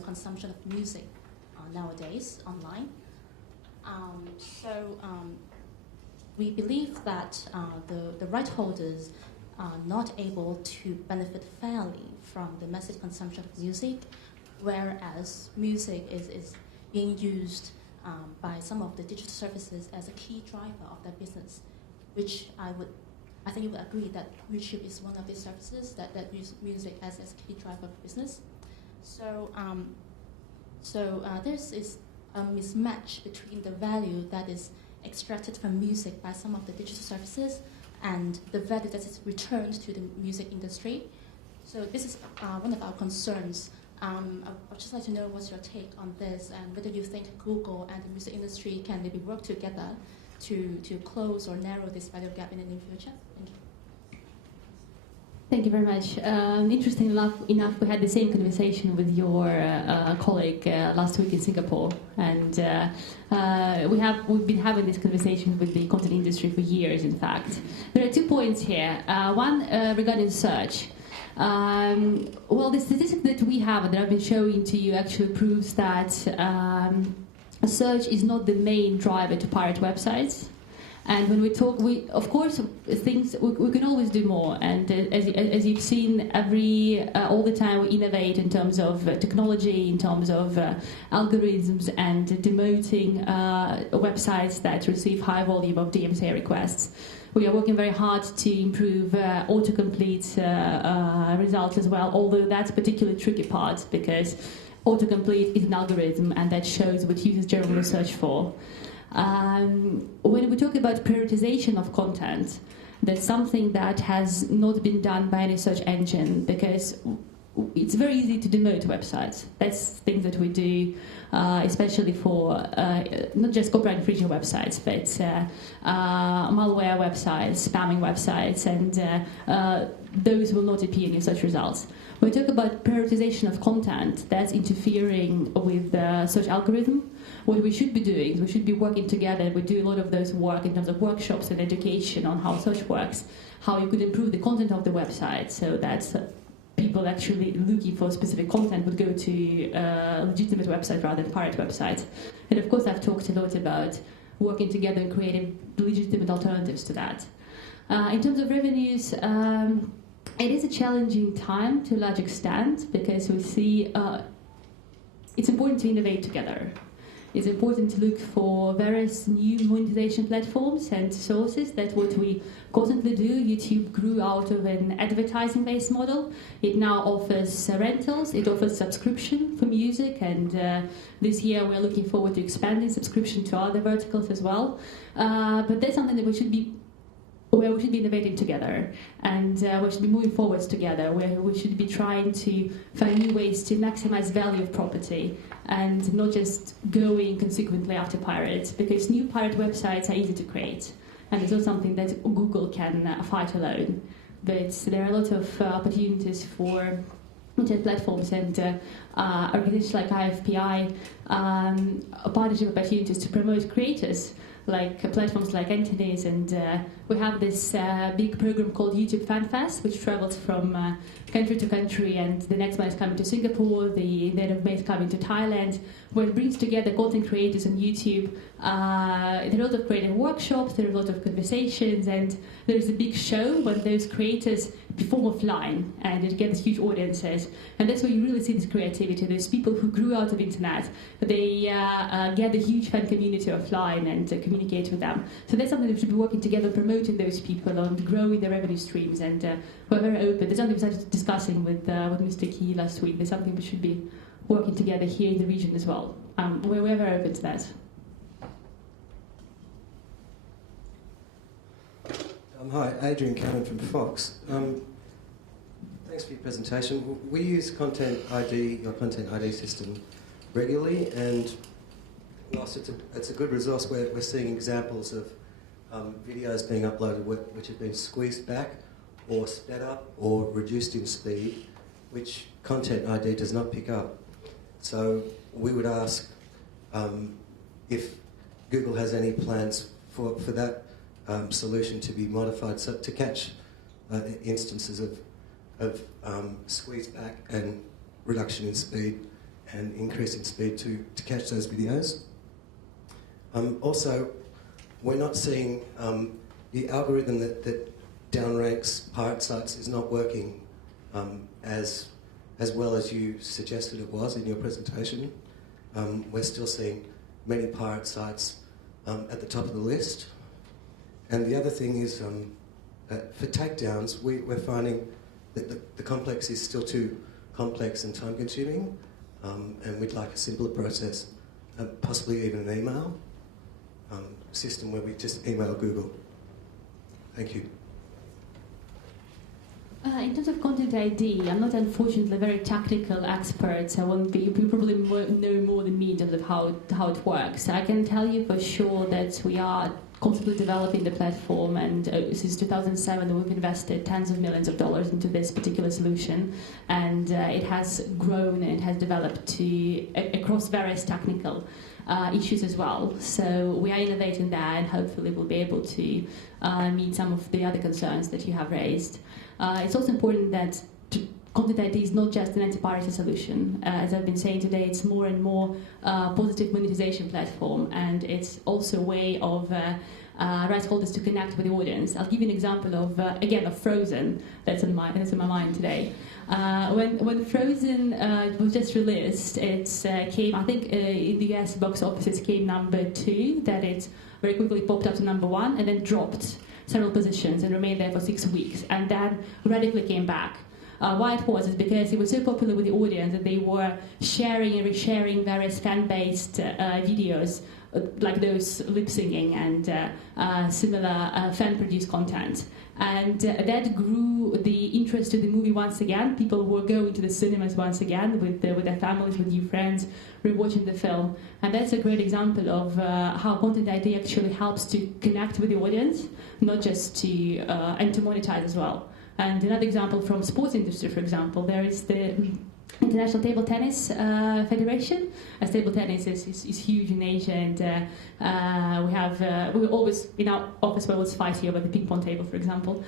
consumption of music nowadays online. We believe that the right holders are not able to benefit fairly from the massive consumption of music, whereas music is being used by some of the digital services as a key driver of their business, which I think you would agree that YouTube is one of these services that use music as a key driver of business. So there is a mismatch between the value that is extracted from music by some of the digital services and the value that is returned to the music industry. So this is one of our concerns. I'd just like to know what's your take on this, and whether you think Google and the music industry can maybe work together to close or narrow this value gap in the near future. Thank you. Thank you very much. Interesting enough, we had the same conversation with your colleague last week in Singapore, and we've been having this conversation with the content industry for years. In fact, there are 2 points here. One regarding search. Well, the statistic that we have that I've been showing to you actually proves that search is not the main driver to pirate websites. And when we talk, of course, we can always do more. And as you've seen, all the time we innovate in terms of technology, in terms of algorithms, and demoting websites that receive high volume of DMCA requests. We are working very hard to improve autocomplete results as well, although that's a particularly tricky part because autocomplete is an algorithm and that shows what users generally search for. When we talk about prioritization of content, that's something that has not been done by any search engine because it's very easy to demote websites. That's things that we do, especially for not just copyright infringing websites, but malware websites, spamming websites, and those will not appear in your search results. When we talk about prioritization of content, that's interfering with the search algorithm. What we should be doing is we should be working together. We do a lot of those work in terms of workshops and education on how search works, how you could improve the content of the website so that people actually looking for specific content would go to a legitimate website rather than pirate websites. And of course, I've talked a lot about working together and creating legitimate alternatives to that. In terms of revenues, it is a challenging time to a large extent because we see it's important to innovate together. It's important to look for various new monetization platforms and sources. That's what we constantly do. YouTube grew out of an advertising-based model. It now offers rentals. It offers subscription for music. And this year we're looking forward to expanding subscription to other verticals as well. But that's something that we should be innovating together, and we should be moving forwards together, where we should be trying to find new ways to maximize value of property and not just going consequently after pirates, because new pirate websites are easy to create and it's not something that Google can fight alone. But there are a lot of opportunities for internet platforms and organizations like IFPI, partnership opportunities to promote creators platforms like Anthony's, and we have this big program called YouTube Fan Fest, which travels from country to country, and the next one is coming to Singapore, the end of May is coming to Thailand, where it brings together content creators on YouTube. There are a lot of creative workshops, there are a lot of conversations, and there's a big show when those creators perform offline, and it gets huge audiences. And that's where you really see this creativity. There's people who grew out of internet, they get a huge fan community offline and communicate with them. So that's something that we should be working together, promoting those people and growing their revenue streams. And we're very open. There's something we started discussing with Mr. Key last week. There's something we should be working together here in the region as well. We're very open to that. Hi, Adrian Cannon from Fox. Thanks for your presentation. We use Content ID, your Content ID system, regularly, and whilst it's a good resource, we're seeing examples of videos being uploaded which have been squeezed back or sped up or reduced in speed, which Content ID does not pick up. So we would ask if Google has any plans for that solution to be modified so to catch instances of squeeze back and reduction in speed and increase in speed to catch those videos. Also, we're not seeing the algorithm that downranks pirate sites is not working as well as you suggested it was in your presentation. We're still seeing many pirate sites at the top of the list. And the other thing is, for takedowns, we're finding that the complex is still too complex and time-consuming, and we'd like a simpler process, possibly even an email system where we just email Google. Thank you. In terms of Content ID, I'm not unfortunately a very technical expert. I won't be. You probably know more than me in terms of how it works. I can tell you for sure that we are constantly developing the platform, and since 2007 we've invested tens of millions of dollars into this particular solution, and it has grown and it has developed across various technical issues as well. So we are innovating that, and hopefully we'll be able to meet some of the other concerns that you have raised. It's also important that Content ID is not just an anti-piracy solution. As I've been saying today, it's more and more positive monetization platform, and it's also a way of rights holders to connect with the audience. I'll give you an example of, again, of Frozen that's in my mind today. When Frozen was just released, it came, I think in the US box office it came number 2, that it very quickly popped up to number 1 and then dropped several positions and remained there for 6 weeks, and then radically came back. Why it was is because it was so popular with the audience that they were sharing and resharing various fan-based videos like those lip singing and similar fan-produced content. And that grew the interest to the movie once again. People were going to the cinemas once again with their families, with new friends, rewatching the film. And that's a great example of how Content ID actually helps to connect with the audience, not just to and to monetize as well. And another example from sports industry, for example, there is the International Table Tennis Federation. As table tennis is huge in Asia, and we always, in our office, we're always fighting over the ping pong table, for example.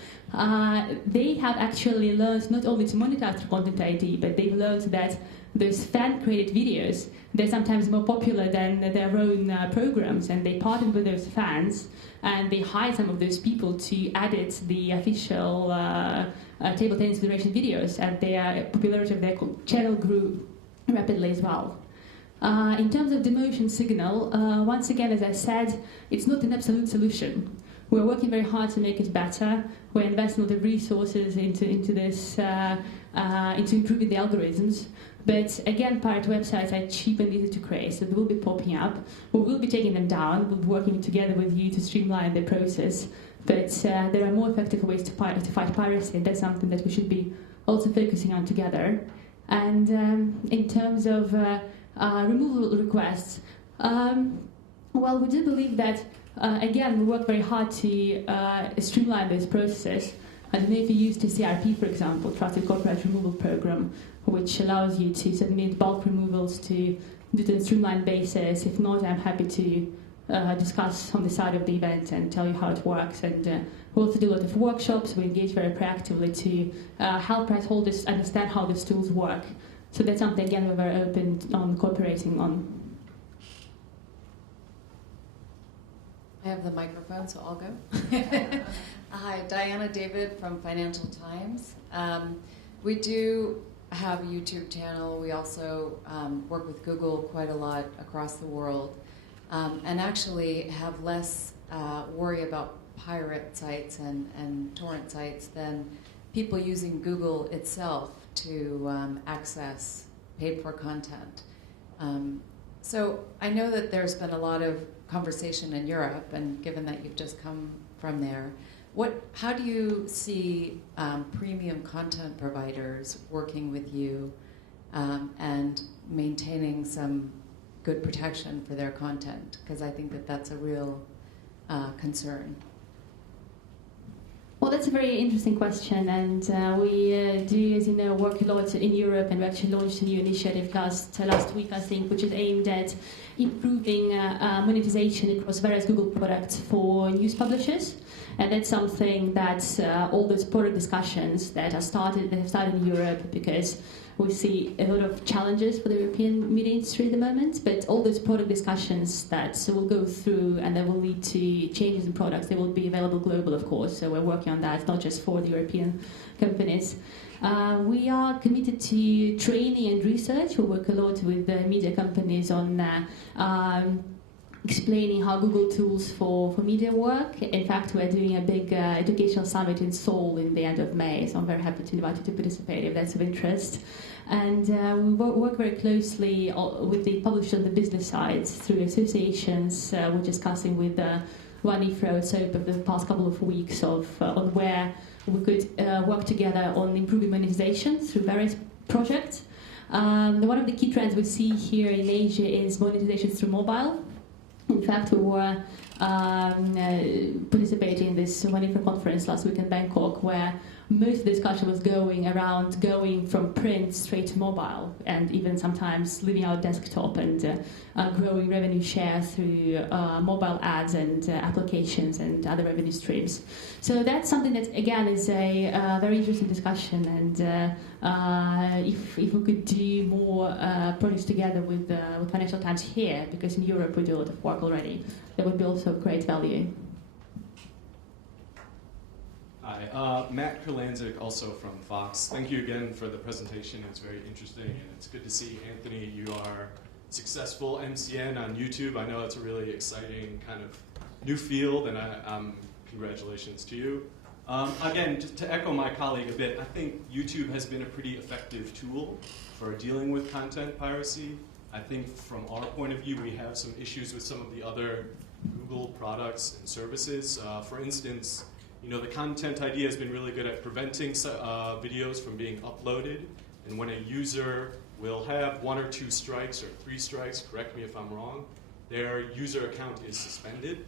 They have actually learned not only to monetize through Content ID, but they've learned that those fan-created videos, they're sometimes more popular than their own programs, and they partner with those fans, and they hire some of those people to edit the official Table Tennis Federation videos, and their popularity of their channel grew rapidly as well. In terms of demotion signal, once again, as I said, it's not an absolute solution. We're working very hard to make it better. We're investing a lot of resources into this, into improving the algorithms. But again, pirate websites are cheap and easy to create, so they will be popping up. We will be taking them down. We'll be working together with you to streamline the process. But there are more effective ways to fight piracy, and that's something that we should be also focusing on together. And in terms of removal requests, well, we do believe that, again, we work very hard to streamline this process. I don't know if you use TCRP, for example, Trusted Copyright Removal Program, which allows you to submit bulk removals to do it on a streamlined basis. If not, I'm happy to discuss on the side of the event and tell you how it works. And we also do a lot of workshops. We engage very proactively to help rights holders understand how these tools work. So that's something, again, we're very open on cooperating on. I have the microphone, so I'll go. Hi, Diana David from Financial Times. We do have a YouTube channel. We also work with Google quite a lot across the world, and actually have less worry about pirate sites and torrent sites than people using Google itself to access paid-for content. So I know that there's been a lot of conversation in Europe, and given that you've just come from there, how do you see premium content providers working with you and maintaining some good protection for their content? Because I think that that's a real concern. Well, that's a very interesting question, and we do, as you know, work a lot in Europe, and we actually launched a new initiative last week, I think, which is aimed at improving monetization across various Google products for news publishers. And that's something that all those product discussions that have started in Europe, because we see a lot of challenges for the European media industry at the moment, but all those product discussions that will go through and that will lead to changes in products, they will be available global, of course, so we're working on that, not just for the European companies. We are committed to training and research. We work a lot with media companies on explaining how Google tools for media work. In fact, we're doing a big educational summit in Seoul in the end of May, so I'm very happy to invite you to participate if that's of interest. And we work very closely with the publishers on the business side through associations. We're discussing with One IFRO over the past couple of weeks on where we could work together on improving monetization through various projects. One of the key trends we see here in Asia is monetization through mobile. In fact, we were participating in this One IFRO conference last week in Bangkok, where most of the discussion was going from print straight to mobile, and even sometimes leaving out desktop, and growing revenue share through mobile ads and applications and other revenue streams. So that's something that, again, is a very interesting discussion, and if we could do more projects together with Financial Times here, because in Europe we do a lot of work already, that would be also great value. Hi, Matt Kurlandzik, also from Fox. Thank you again for the presentation. It's very interesting, and it's good to see, Anthony, you are successful MCN on YouTube. I know it's a really exciting kind of new field, and congratulations to you. Again, just to echo my colleague a bit, I think YouTube has been a pretty effective tool for dealing with content piracy. I think from our point of view, we have some issues with some of the other Google products and services. For instance, the Content ID has been really good at preventing videos from being uploaded, and when a user will have 1 or 2 strikes or 3 strikes, correct me if I'm wrong, their user account is suspended.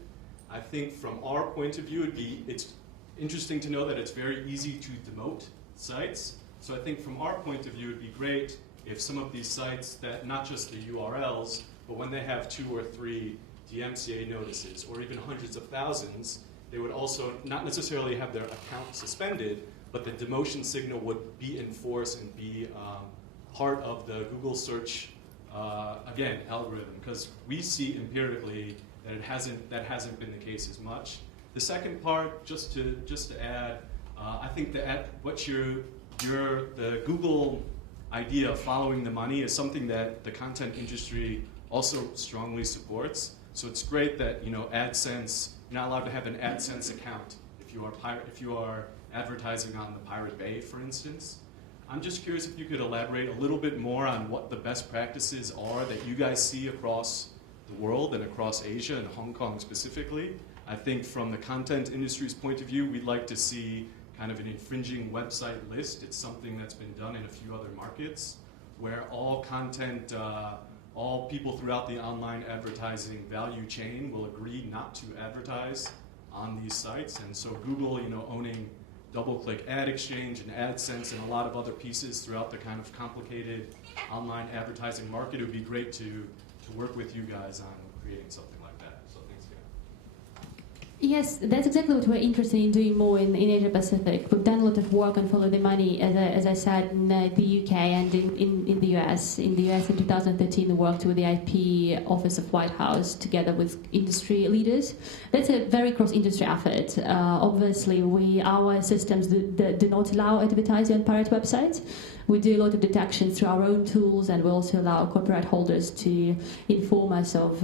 I think from our point of view, it's interesting to know that it's very easy to demote sites. So I think from our point of view, it'd be great if some of these sites, that not just the URLs, but when they have 2 or 3 DMCA notices, or even hundreds of thousands, they would also not necessarily have their account suspended, but the demotion signal would be in force and be part of the Google search, again, algorithm, because we see empirically that that hasn't been the case as much. The second part, just to add, I think that the Google idea of following the money is something that the content industry also strongly supports. So it's great that AdSense. You're not allowed to have an AdSense account if you are advertising on the Pirate Bay, for instance. I'm just curious if you could elaborate a little bit more on what the best practices are that you guys see across the world and across Asia and Hong Kong specifically. I think from the content industry's point of view, we'd like to see kind of an infringing website list. It's something that's been done in a few other markets, where all content, all people throughout the online advertising value chain will agree not to advertise on these sites. And so Google, owning DoubleClick Ad Exchange and AdSense and a lot of other pieces throughout the kind of complicated online advertising market, it would be great to work with you guys on creating something like that. So thank Yes, that's exactly what we're interested in doing more in Asia Pacific. We've done a lot of work on Follow the Money, as I said, in the UK and in the US. In the US in 2013, we worked with the IP Office of White House together with industry leaders. That's a very cross-industry effort. Obviously, our systems do not allow advertising on pirate websites. We do a lot of detection through our own tools, and we also allow copyright holders to inform us of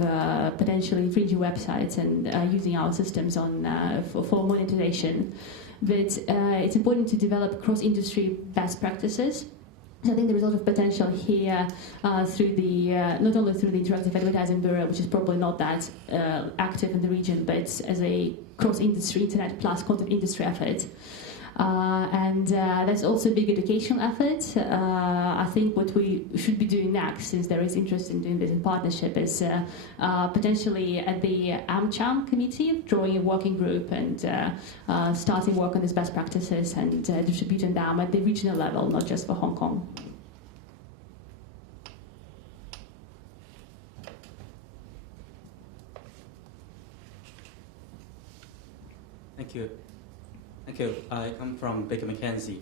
potentially infringing websites and using our systems for monetization. But it's important to develop cross-industry best practices. So I think there is a lot of potential here through not only through the Interactive Advertising Bureau, which is probably not that active in the region, but as a cross-industry internet plus content industry effort. And there's also a big educational effort. I think what we should be doing next, since there is interest in doing this in partnership, is potentially at the AmCham committee, drawing a working group and starting work on these best practices and distributing them at the regional level, not just for Hong Kong. Thank you. Thank you. I come from Baker McKenzie.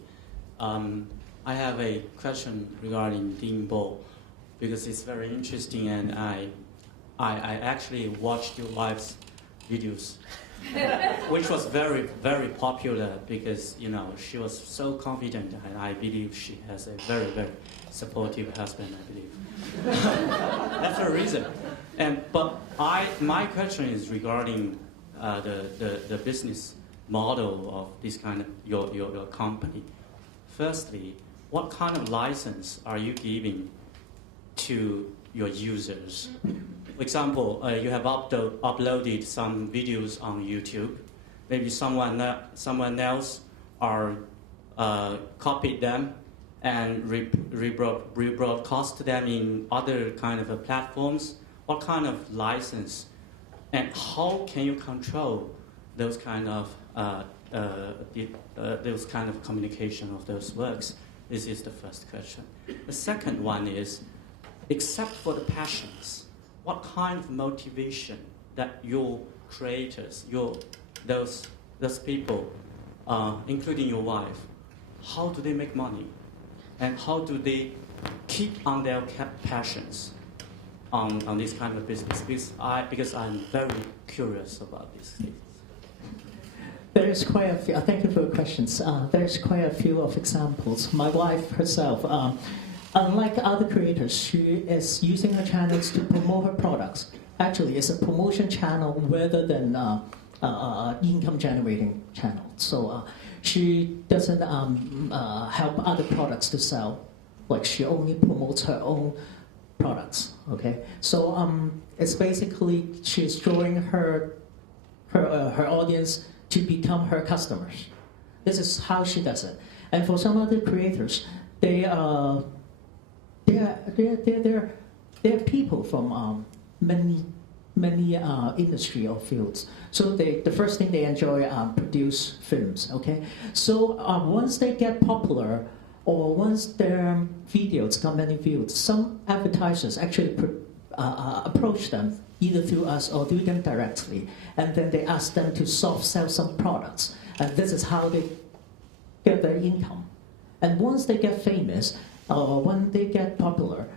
I have a question regarding Dean Bo because it's very interesting, and I actually watched your live videos, which was very, very popular because she was so confident, and I believe she has a very, very supportive husband. I believe that's the reason. But my question is regarding the business model of this kind of your company. Firstly, what kind of license are you giving to your users? For example, you have uploaded some videos on YouTube. Maybe someone else copied them and rebroadcast them in other kind of platforms. What kind of license, and how can you control those kind of communication of those works? This is the first question. The second one is, except for the passions, what kind of motivation that your creators, those people, including your wife, how do they make money, and how do they keep on their passions on this kind of business? Because I'm very curious about these things. There's quite a few. Thank you for your questions. There's quite a few of examples. My wife herself, unlike other creators, she is using her channels to promote her products. Actually, it's a promotion channel rather than income-generating channel. So she doesn't help other products to sell. Like, she only promotes her own products. Okay, so it's basically she's drawing her audience to become her customers. This is how she does it. And for some other creators, they're people from many industry or fields. So the first thing they enjoy produce films. Okay, so once they get popular, or once their videos got many views, some advertisers actually approach them either through us or through them directly, and then they ask them to soft sell some products, and this is how they get their income. And once they get famous, or when they get popular,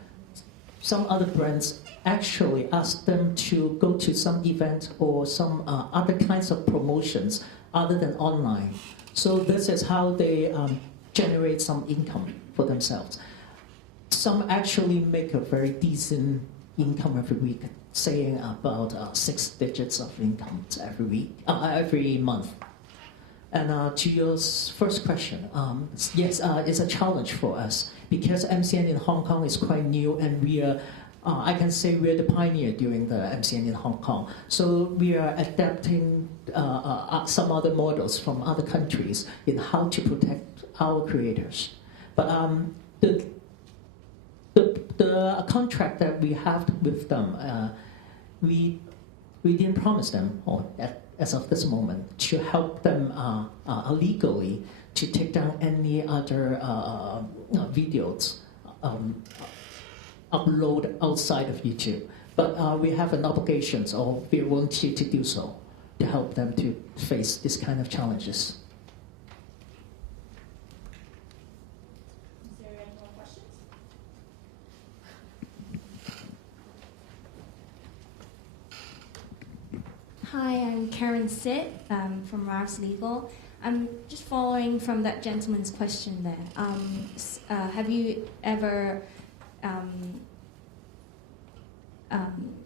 some other brands actually ask them to go to some event or some other kinds of promotions other than online. So this is how they generate some income for themselves. Some actually make a very decent income every week, saying about 6 digits of income every month. And to your first question, yes, it's a challenge for us because MCN in Hong Kong is quite new, and we are, I can say we're the pioneer during the MCN in Hong Kong. So we are adapting some other models from other countries in how to protect our creators. But the contract that we have with them, we didn't promise them, or as of this moment, to help them legally to take down any other videos upload outside of YouTube. But we have an obligation, or we want you to do so. to help them to face this kind of challenges. Is there any more questions? Hi, I'm Karen Sitt from Ralph's Legal. I'm just following from that gentleman's question there. Have you ever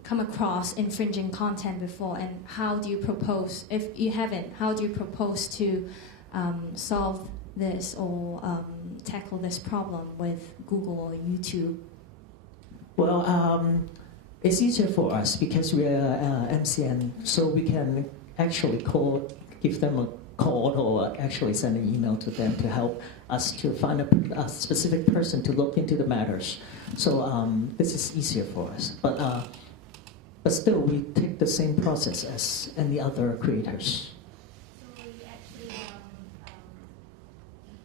come across infringing content before, and how do you propose, if you haven't, how do you propose to solve this or tackle this problem with Google or YouTube? Well, it's easier for us because we are MCN, so we can actually give them a call or actually send an email to them to help us to find a specific person to look into the matters. So this is easier for us. But still, we take the same process as any other creators. So you actually,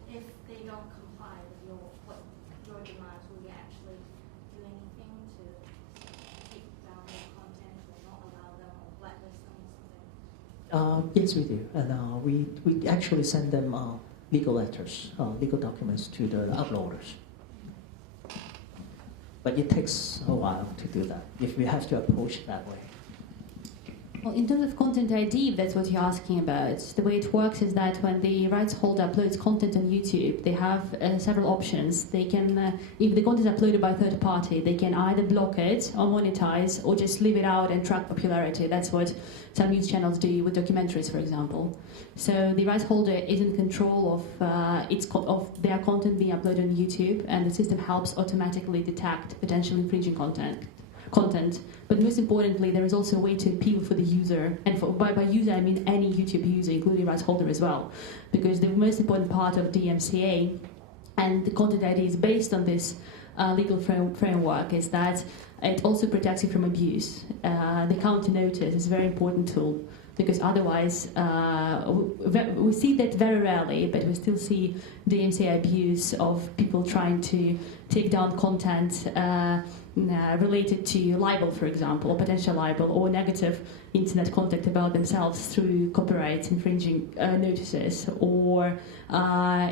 if they don't comply with your demands, will you actually do anything to take down their content or not allow them or blacklist them or something? Yes, we do. And we actually send them legal letters, legal documents to the uploaders. But it takes a while to do that, if we have to approach it that way. Well, in terms of content ID, if that's what you're asking about, the way it works is that when the rights holder uploads content on YouTube, they have several options. They can, if the content is uploaded by a third party, they can either block it or monetize or just leave it out and track popularity. That's what some news channels do with documentaries, for example. So the rights holder is in control of their content being uploaded on YouTube, and the system helps automatically detect potential infringing content. But most importantly, there is also a way to appeal for the user, and by user I mean any YouTube user, including rights holder as well, because the most important part of DMCA and the content ID is based on this legal framework is that it also protects you from abuse. The counter notice is a very important tool, because otherwise we see that very rarely, but we still see DMCA abuse of people trying to take down content related to libel, for example, or potential libel, or negative internet content about themselves through copyright infringing notices, or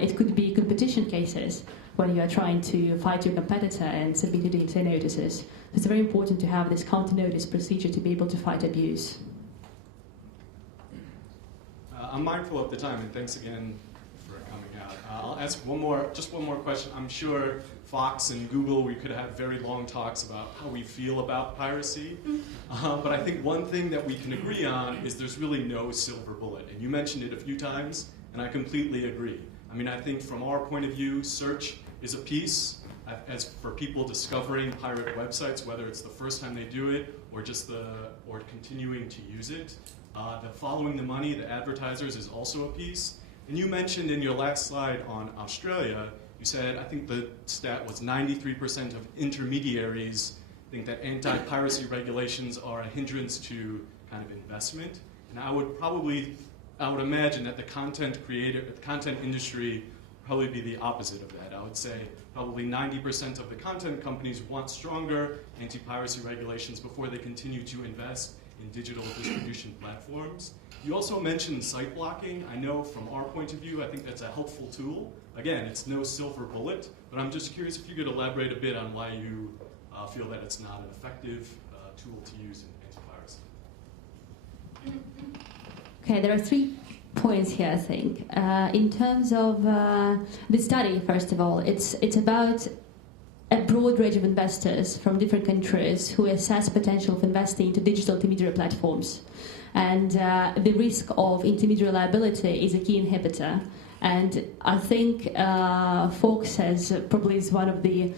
it could be competition cases when you are trying to fight your competitor and submit your DMCA notices. It's very important to have this counter notice procedure to be able to fight abuse. I'm mindful of the time, and thanks again for coming out. I'll ask just one more question. I'm sure Fox and Google, we could have very long talks about how we feel about piracy. But I think one thing that we can agree on is there's really no silver bullet. And you mentioned it a few times, and I completely agree. I mean, I think from our point of view, search is a piece. As for people discovering pirate websites, whether it's the first time they do it or or continuing to use it, the following the money, the advertisers, is also a piece. And you mentioned in your last slide on Australia, you said, I think the stat was 93% of intermediaries think that anti-piracy regulations are a hindrance to kind of investment. And I would imagine that the content industry would probably be the opposite of that. I would say probably 90% of the content companies want stronger anti-piracy regulations before they continue to invest in digital distribution platforms. You also mentioned site blocking. I know from our point of view, I think that's a helpful tool. Again, it's no silver bullet, but I'm just curious if you could elaborate a bit on why you feel that it's not an effective tool to use in anti-piracy. Okay, there are 3 points here, I think. In terms of the study, first of all, it's about a broad range of investors from different countries who assess potential of investing into digital intermediary platforms. And the risk of intermediary liability is a key inhibitor. And I think Fox probably is one of the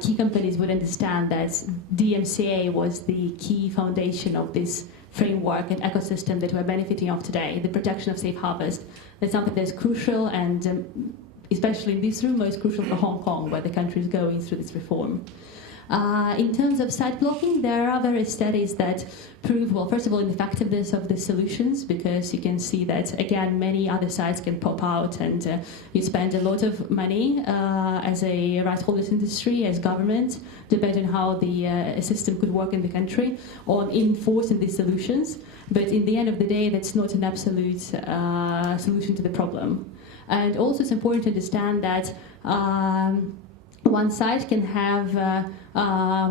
key companies would understand that DMCA was the key foundation of this framework and ecosystem that we're benefiting of today, the protection of safe harbors. That's something that's crucial, and especially in this room, most crucial for Hong Kong, where the country is going through this reform. In terms of site blocking, there are various studies that prove, well, first of all, the effectiveness of the solutions, because you can see that, again, many other sites can pop out, and you spend a lot of money as a rights holders industry, as government, depending on how the system could work in the country, on enforcing these solutions. But in the end of the day, that's not an absolute solution to the problem. And also, it's important to understand that one site can have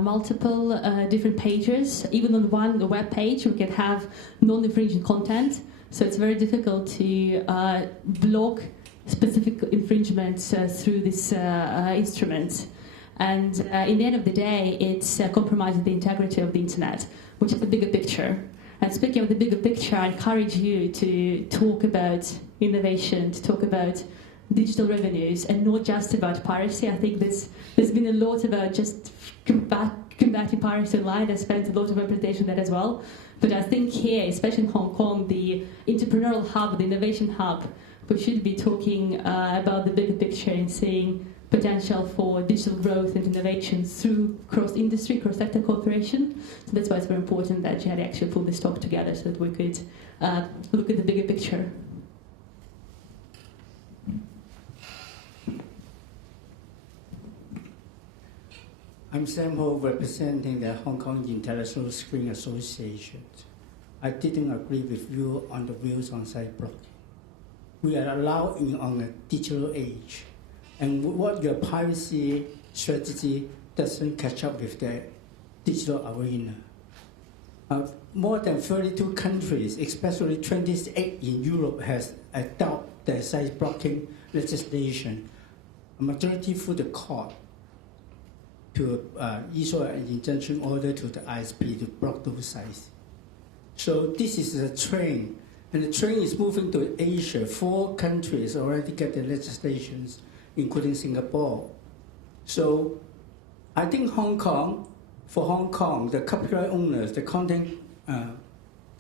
multiple different pages. Even on one web page, we can have non-infringing content. So it's very difficult to block specific infringements through this instrument. And in the end of the day, it's compromising the integrity of the internet, which is the bigger picture. And speaking of the bigger picture, I encourage you to talk about innovation, to talk about digital revenues, and not just about piracy. I think there's been a lot about just combating piracy online. I spent a lot of my presentation on that as well. But I think here, especially in Hong Kong, the entrepreneurial hub, the innovation hub, we should be talking about the bigger picture and seeing potential for digital growth and innovation through cross-industry, cross-sector cooperation. So that's why it's very important that you had actually pulled this talk together so that we could look at the bigger picture. I'm Sam Ho, representing the Hong Kong International Screen Association. I didn't agree with you on the views on site blocking. We are allowed in on a digital age, and what your piracy strategy doesn't catch up with the digital arena. More than 32 countries, especially 28 in Europe, has adopted the site blocking legislation, a majority through the court, to issue an injunction order to the ISP to block those sites. So this is a trend, and the trend is moving to Asia. 4 countries already get the legislations, including Singapore. So I think for Hong Kong, the copyright owners, the content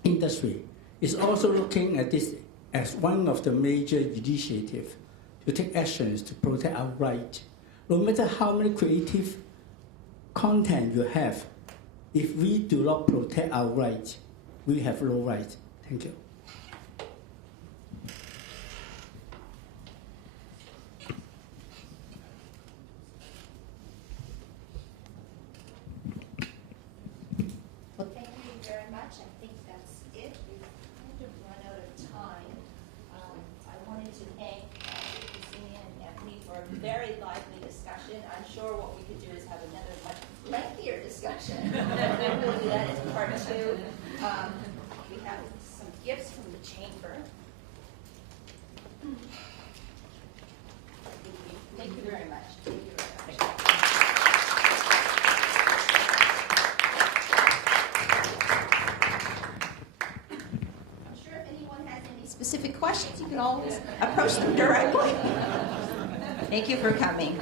industry, is also looking at this as one of the major initiatives to take actions to protect our right. No matter how many creative content you have, if we do not protect our rights, we have no right. Thank you. Well, thank you very much. I think that's it. We've kind of run out of time. I wanted to thank Christine and Anthony for a very lively discussion. I'm sure what we could do is have another much lengthier discussion. We'll do that as part 2. We have some gifts from the chamber. Thank you very much. Thank you very much. I'm sure if anyone has any specific questions, you can always approach them directly. Thank you for coming.